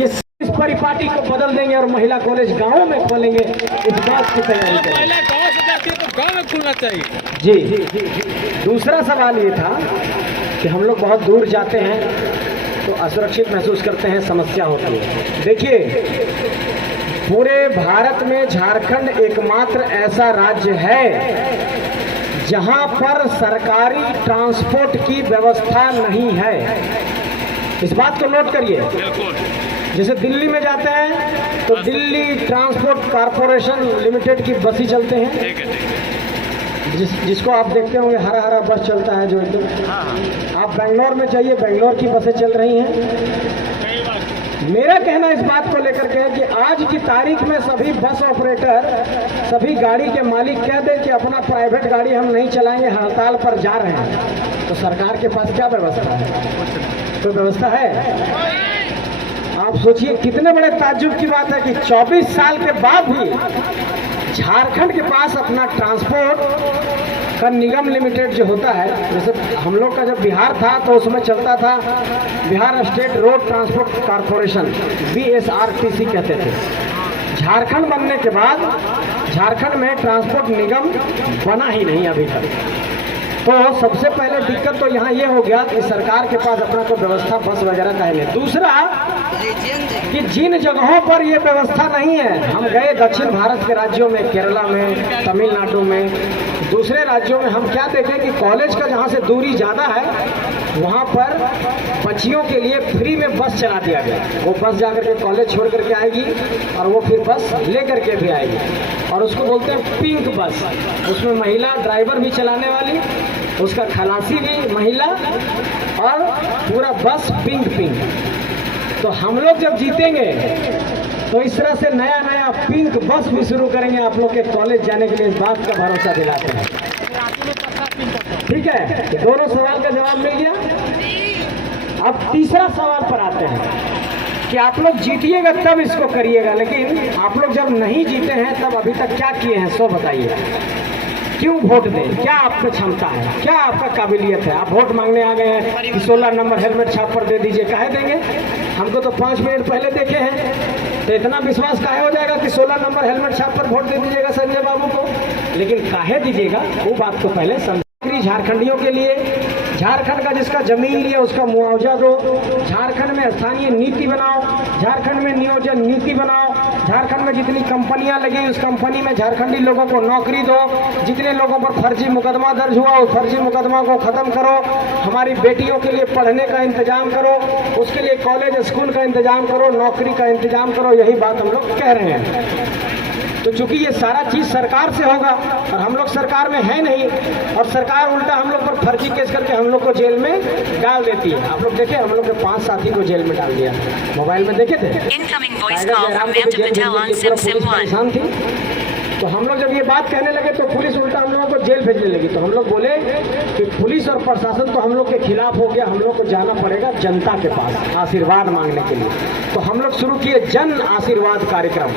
ये इस परिपाटी को बदल देंगे और महिला कॉलेज गांवों में खोलेंगे, इस बात की तैयारी करेंगे। महिला गांव से जाती है तो गांव में खुलना चाहिए। जी। दूसरा सवाल ये था कि हम लोग बहुत दूर जाते हैं तो असुरक्षित महसूस करते हैं, समस्या होती है। देखिए, पूरे भारत में झारखंड एकमात्र ऐसा राज्य है जहां पर सरकारी ट्रांसपोर्ट की व्यवस्था नहीं है। इस बात को नोट करिए। जैसे दिल्ली में जाते हैं तो दिल्ली ट्रांसपोर्ट कॉरपोरेशन लिमिटेड की बसें चलते हैं, जिसको आप देखते होंगे हरा हरा बस चलता है जो एकदम। आप बेंगलोर में जाइए, बेंगलोर की बसें चल रही हैं। मेरा कहना इस बात को लेकर के है कि आज की तारीख में सभी बस ऑपरेटर, सभी गाड़ी के मालिक कह दें कि अपना प्राइवेट गाड़ी हम नहीं चलाएंगे, हड़ताल पर जा रहे हैं, तो सरकार के पास क्या व्यवस्था है? कोई व्यवस्था है? आप सोचिए कितने बड़े ताज्जुब की बात है कि 24 साल के बाद भी झारखंड के पास अपना ट्रांसपोर्ट का निगम लिमिटेड जो होता है, जैसे हम लोग का जब बिहार था तो उसमें चलता था Bihar state road transport corporation, BSRTC कहते थे। झारखंड बनने के बाद झारखंड में ट्रांसपोर्ट निगम बना ही नहीं अभी तक। तो सबसे पहले दिक्कत तो यहाँ ये हो गया कि सरकार के पास अपना कोई व्यवस्था बस वगैरह का नहीं। दूसरा कि जिन जगहों पर ये व्यवस्था नहीं है, हम गए दक्षिण भारत के राज्यों में, केरला में, तमिलनाडु में, दूसरे राज्यों में, हम क्या देखें कि कॉलेज का जहाँ से दूरी ज़्यादा है वहाँ पर बच्चियों के लिए फ्री में बस चला दिया गया। वो बस जा करके कॉलेज छोड़ करके आएगी और वो फिर बस ले करके भी आएगी, और उसको बोलते हैं पिंक बस। उसमें महिला ड्राइवर भी चलाने वाली, उसका खलासी भी महिला, और पूरा बस पिंक पिंक। तो हम लोग जब जीतेंगे तो इस तरह से नया नया पिंक बस भी शुरू करेंगे आप लोग के कॉलेज जाने के लिए, इस बात का भरोसा दिलाते हैं। ठीक है, दोनों सवाल का जवाब मिल गया। अब तीसरा सवाल पर आते हैं कि आप लोग जीतिएगा तब इसको करिएगा, लेकिन आप लोग जब नहीं जीते हैं तब अभी तक क्या किए हैं सो बताइए। क्यों वोट दें? क्या आप में क्षमता है? क्या आपका काबिलियत है? आप वोट मांगने आ गए हैं कि 16 नंबर हेलमेट छाप पर दे दीजिए, काहे देंगे? हमको तो 5 मिनट पहले देखे हैं, तो इतना विश्वास काहे हो जाएगा कि 16 नंबर हेलमेट छाप पर वोट दे दीजिएगा संजय बाबू को? लेकिन काहे दीजिएगा वो बात को पहले समझिए। झारखंडियों के लिए, झारखंड का जिसका जमीन लिया उसका मुआवजा दो, झारखंड में स्थानीय नीति बनाओ, झारखंड में नियोजन नीति बनाओ, झारखंड में जितनी कंपनियां लगी उस कंपनी में झारखंडी लोगों को नौकरी दो, जितने लोगों पर फर्जी मुकदमा दर्ज हुआ उस फर्जी मुकदमा को खत्म करो, हमारी बेटियों के लिए पढ़ने का इंतजाम करो, उसके लिए कॉलेज स्कूल का इंतजाम करो, नौकरी का इंतजाम करो। यही बात हम लोग कह रहे हैं। तो चूंकि ये सारा चीज सरकार से होगा और हम लोग सरकार में है नहीं, और सरकार उल्टा हम लोग पर फर्जी केस करके हम लोग को जेल में डाल देती है। आप लोग देखे, हम लोग के 5 साथी को जेल में डाल दिया, मोबाइल में देखे थे। परेशान थी, तो हम लोग जब ये बात कहने लगे तो पुलिस उल्टा हम लोगों को जेल भेजने लगी। तो हम लोग बोले कि पुलिस और प्रशासन तो हम लोग के खिलाफ हो गया, हम लोग को जाना पड़ेगा जनता के पास आशीर्वाद मांगने के लिए। तो हम लोग शुरू किए जन आशीर्वाद कार्यक्रम,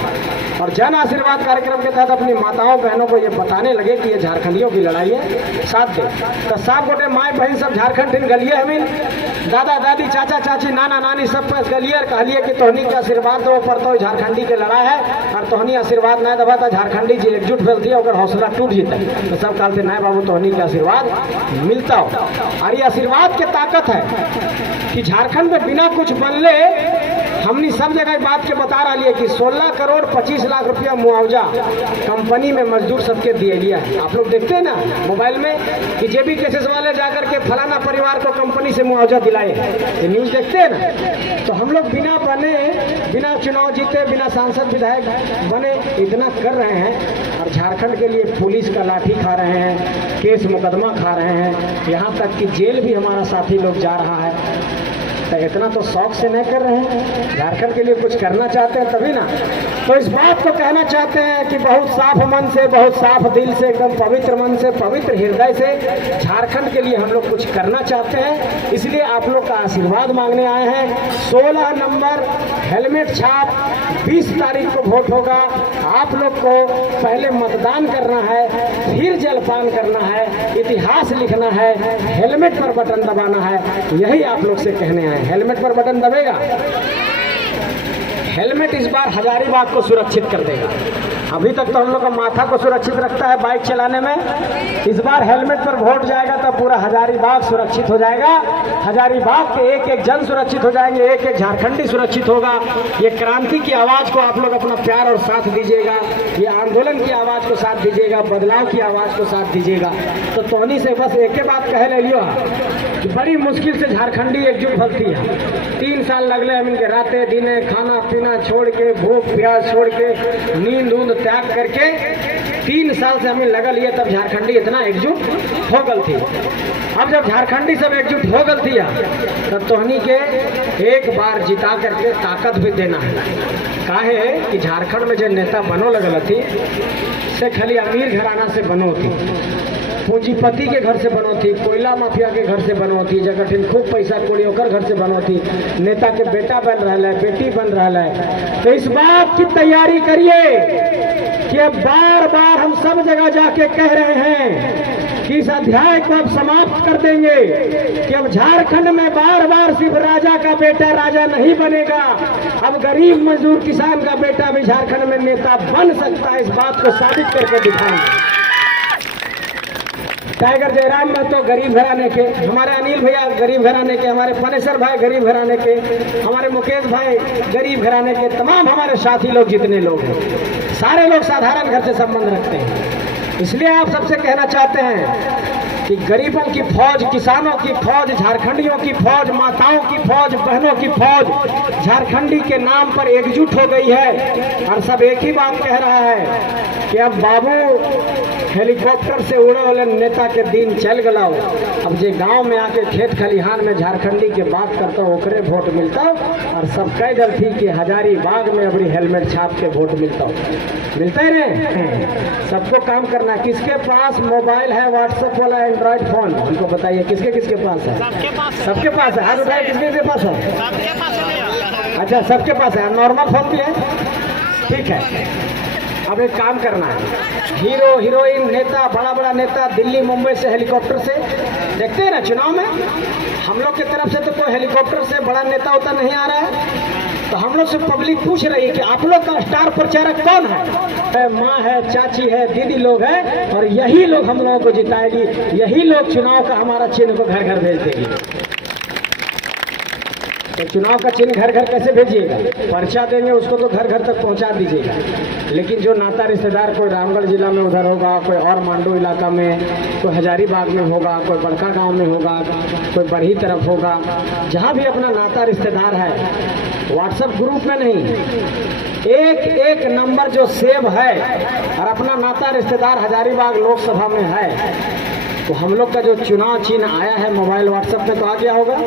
और जन आशीर्वाद कार्यक्रम के तहत अपनी माताओं बहनों को ये बताने लगे कि ये झारखंडियों की लड़ाई है, साथ दे। तो सब गोटे माए बहन सब झारखंड गलिए हमें, दादा दादी चाचा चाची नाना नानी सब पास गलिए और कहलिए कि तोहनी के आशीर्वाद दो पर तो झारखंडी के लड़ाई है, और तोहनी आशीर्वाद नहीं दबा तो झारखंडी जी एकजुट फैलती है, अगर हौसला टूट जीता है। तो सब कहते नहीं बाबू तोहनी के आशीर्वाद मिलता हो। और ये आशीर्वाद की ताकत है कि झारखंड में बिना कुछ बनले हमने सब जगह बात के बता रहा है कि 16 करोड़ 25 लाख रुपया मुआवजा कंपनी में मजदूर सबके दिए गया है। आप लोग देखते हैं ना मोबाइल में कि जेबी केसेस वाले जाकर के फलाना परिवार को कंपनी से मुआवजा दिलाए, ये न्यूज देखते हैं ना। तो हम लोग बिना बने, बिना चुनाव जीते, बिना सांसद विधायक बने इतना कर रहे हैं, और झारखंड के लिए पुलिस का लाठी खा रहे हैं, केस मुकदमा खा रहे हैं, यहाँ तक कि जेल भी हमारा साथी लोग जा रहा है। तो इतना तो शौक से नहीं कर रहे हैं, झारखंड के लिए कुछ करना चाहते हैं तभी ना। तो इस बात को कहना चाहते हैं कि बहुत साफ मन से, बहुत साफ दिल से, एकदम पवित्र मन से, पवित्र हृदय से झारखंड के लिए हम लोग कुछ करना चाहते हैं, इसलिए आप लोग का आशीर्वाद मांगने आए हैं। 16 नंबर हेलमेट छाप 20 तारीख को वोट होगा। आप लोग को पहले मतदान करना है, फिर जलपान करना है, इतिहास लिखना है, हेलमेट पर बटन दबाना है, यही आप लोग से कहने आए। हेलमेट पर बटन दबेगा, हेलमेट इस बार हजारीबाग को सुरक्षित कर देगा। अभी तक तो हम लोग का माथा को सुरक्षित रखता है बाइक चलाने में। इस बार हेलमेट पर वोट जाएगा तो पूरा हजारीबाग सुरक्षित हो जाएगा। हजारीबाग के एक एक जन सुरक्षित हो जाएंगे, एक एक झारखंडी सुरक्षित होगा। ये क्रांति की आवाज़ को आप लोग अपना प्यार और साथ दीजिएगा, ये आंदोलन की आवाज़ को साथ दीजिएगा, बदलाव की आवाज़ को साथ दीजिएगा। तो तोहनी से बस एक ही बात कह ले लियो कि बड़ी मुश्किल से झारखंडी एकजुट भलती है। 3 साल लगले हम इनके रातें दिने खाना पीना छोड़ के, भूख प्यास छोड़ के, नींद ऊंद त्याग करके 3 साल से हमें लगल ये, तब झारखंडी इतना एकजुट हो गल थी। अब जब झारखंडी सब एकजुट हो गल थी तब तोहनी के एक बार जिता करके ताकत भी देना है। काहे कि झारखंड में जो नेता बनो लगल थी से खाली अमीर घराना से बनो थी, पूंजीपति के घर से बनो थी, कोयला माफिया के घर से बनो थी, जगह खूब पैसा कौड़ी होकर घर से बनो थी। नेता के बेटा बन रहा है, बेटी बन रहा है। तो इस बात की तैयारी करिए कि अब बार बार हम सब जगह जाके कह रहे हैं कि इस अध्याय को अब समाप्त कर देंगे कि अब झारखंड में बार बार सिर्फ राजा का बेटा राजा नहीं बनेगा, अब गरीब मजदूर किसान का बेटा भी झारखंड में नेता बन सकता है। इस बात को साबित करके दिखाएंगे। टाइगर जयराम में तो गरीब घराने के, हमारे अनिल भैया गरीब घराने के, हमारे पनेसर भाई गरीब घराने के, हमारे मुकेश भाई गरीब घराने के, तमाम हमारे साथी लोग जितने लोग हैं सारे लोग साधारण घर से संबंध रखते हैं। इसलिए आप सबसे कहना चाहते हैं कि गरीबों की फौज, किसानों की फौज, झारखंडियों की फौज, माताओं की फौज, बहनों की फौज झारखंडी के नाम पर एकजुट हो गई है और सब एक ही बात कह रहा है कि अब बाबू हेलीकॉप्टर से उड़े वाले नेता के दिन चल गलाओ। अब जे गांव में आके खेत खलिहान में झारखंडी के बात करता ओकरे वोट मिलता और सब कह दल थी कि हजारीबाग में अबरी हेलमेट छाप के वोट मिलता मिलता ही नहीं। सबको काम करना। किसके पास मोबाइल है व्हाट्सएप वाला एंड्रॉइड फोन, हमको बताइए किसके किसके पास है? सबके पास है। हाथ उठाए, किसके किसके पास है? अच्छा, सबके पास है। नॉर्मल फोन भी है, ठीक है। अब एक काम करना है, हीरो हीरोइन नेता, बड़ा बड़ा नेता दिल्ली मुंबई से हेलीकॉप्टर से देखते हैं ना चुनाव में, हम लोग की तरफ से तो कोई हेलीकॉप्टर से बड़ा नेता होता नहीं आ रहा है। तो हम लोग से पब्लिक पूछ रही है कि आप लोग का स्टार प्रचारक कौन है? माँ है, चाची है, दीदी लोग हैं और यही लोग हम लोगों को जिताएगी, यही लोग चुनाव का हमारा चिन्ह को घर घर भेज देगी। तो चुनाव का चिन्ह घर घर कैसे भेजिएगा? पर्चा देंगे उसको तो घर घर तक पहुंचा दीजिएगा, लेकिन जो नाता रिश्तेदार कोई रामगढ़ जिला में उधर होगा, कोई और मांडू इलाका में, कोई हजारीबाग में होगा, कोई बड़का गांव में होगा, कोई बड़ी तरफ होगा, जहां भी अपना नाता रिश्तेदार है, व्हाट्सएप ग्रुप में नहीं, एक एक नंबर जो सेव है और अपना नाता रिश्तेदार हजारीबाग लोकसभा में है, तो हम लोग का जो चुनाव चिन्ह आया है मोबाइल व्हाट्सएप में तो आ गया होगा,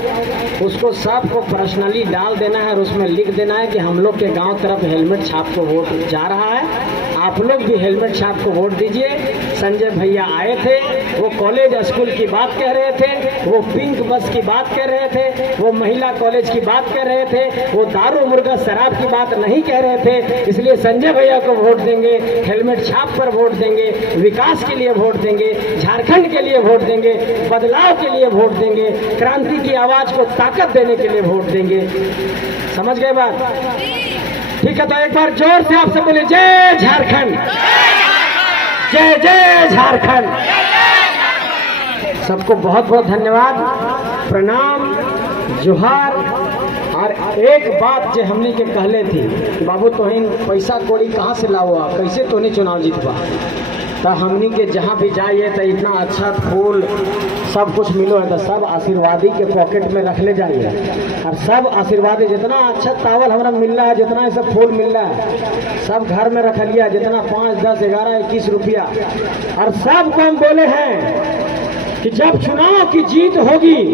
उसको सबको पर्सनली डाल देना है और उसमें लिख देना है कि हम लोग के गांव तरफ हेलमेट छाप को वोट जा रहा है, आप लोग भी हेलमेट छाप को वोट दीजिए। संजय भैया आए थे, वो कॉलेज स्कूल की बात कह रहे थे, वो पिंक बस की बात कह रहे थे, वो महिला कॉलेज की बात कह रहे थे, वो दारू मुर्गा शराब की बात नहीं कह रहे थे। इसलिए संजय भैया को वोट देंगे, हेलमेट छाप पर वोट देंगे, विकास के लिए वोट देंगे, झारखंड के लिए वोट देंगे, बदलाव के लिए वोट देंगे, क्रांति की आवाज को ताकत देने के लिए वोट देंगे। समझ गए बात? ठीक है, तो एक बार जोर से आपसे बोले जय झारखंड, जय जय झारखंड। सबको बहुत बहुत धन्यवाद, प्रणाम, जोहार। और एक बात जो हमने के कहले थी कि बाबू तोहिन पैसा कौड़ी कहाँ से लाओ, कैसे तोहनी चुनाव जीतवा, तो हमनी के जहाँ भी जाइए तो इतना अच्छा फूल सब कुछ मिलो है तो सब आशीर्वादी के पॉकेट में रख ले जाइए और सब आशीर्वादी जितना अच्छा तावल हमारा मिल रहा है, जितना ये सब फूल मिल रहा है सब घर में रख लिया, जितना 5, 10, 11, 21 रुपया। और सबको हम बोले हैं कि जब चुनाव की जीत होगी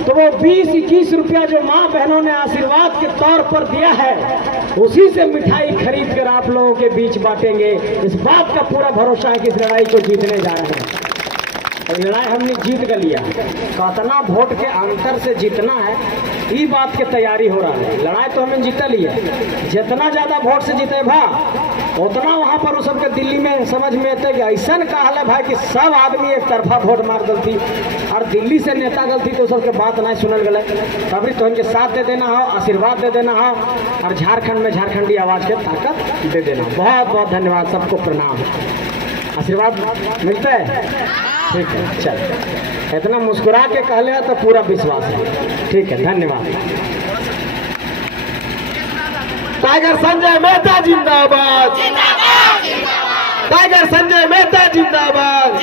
तो वो 20-21 रुपया जो माँ बहनों ने आशीर्वाद के तौर पर दिया है उसी से मिठाई खरीद कर आप लोगों के बीच बांटेंगे। इस बात का पूरा भरोसा है कि इस लड़ाई को जीतने जा रहे हैं। और लड़ाई हमने जीत कर लिया, कितना वोट के अंतर से जीतना है ई बात के तैयारी हो रहा है। लड़ाई तो हमें जीता लिया, जितना ज़्यादा वोट से जीते भा उतना वहाँ पर उस सबके दिल्ली में समझ में आते कि ऐसा कहल है भाई कि सब आदमी एक तरफा वोट मार गलती और दिल्ली से नेता गलती तो सबके बात नहीं सुनल गए। तभी तो इनके साथ दे देना हो, आशीर्वाद दे देना हो और झारखंड में झारखंडी आवाज़ के ताकत दे देना। बहुत बहुत धन्यवाद, सबको प्रणाम। आशीर्वाद मिलता है, ठीक है। चल इतना मुस्कुरा के कहले तो पूरा विश्वास है, ठीक है, धन्यवाद। टाइगर संजय मेहता जिंदाबाद, टाइगर संजय मेहता जिंदाबाद,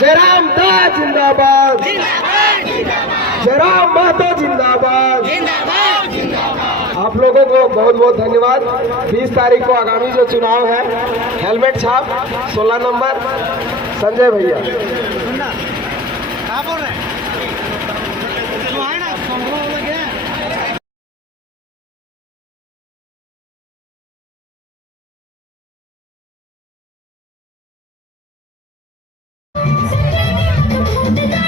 जयराम दास जिंदाबाद, जयराम महतो जिंदाबाद। आप लोगों को बहुत बहुत धन्यवाद। 20 तारीख को आगामी जो चुनाव है, हेलमेट छाप 16 नंबर संजय भैया। Thank you.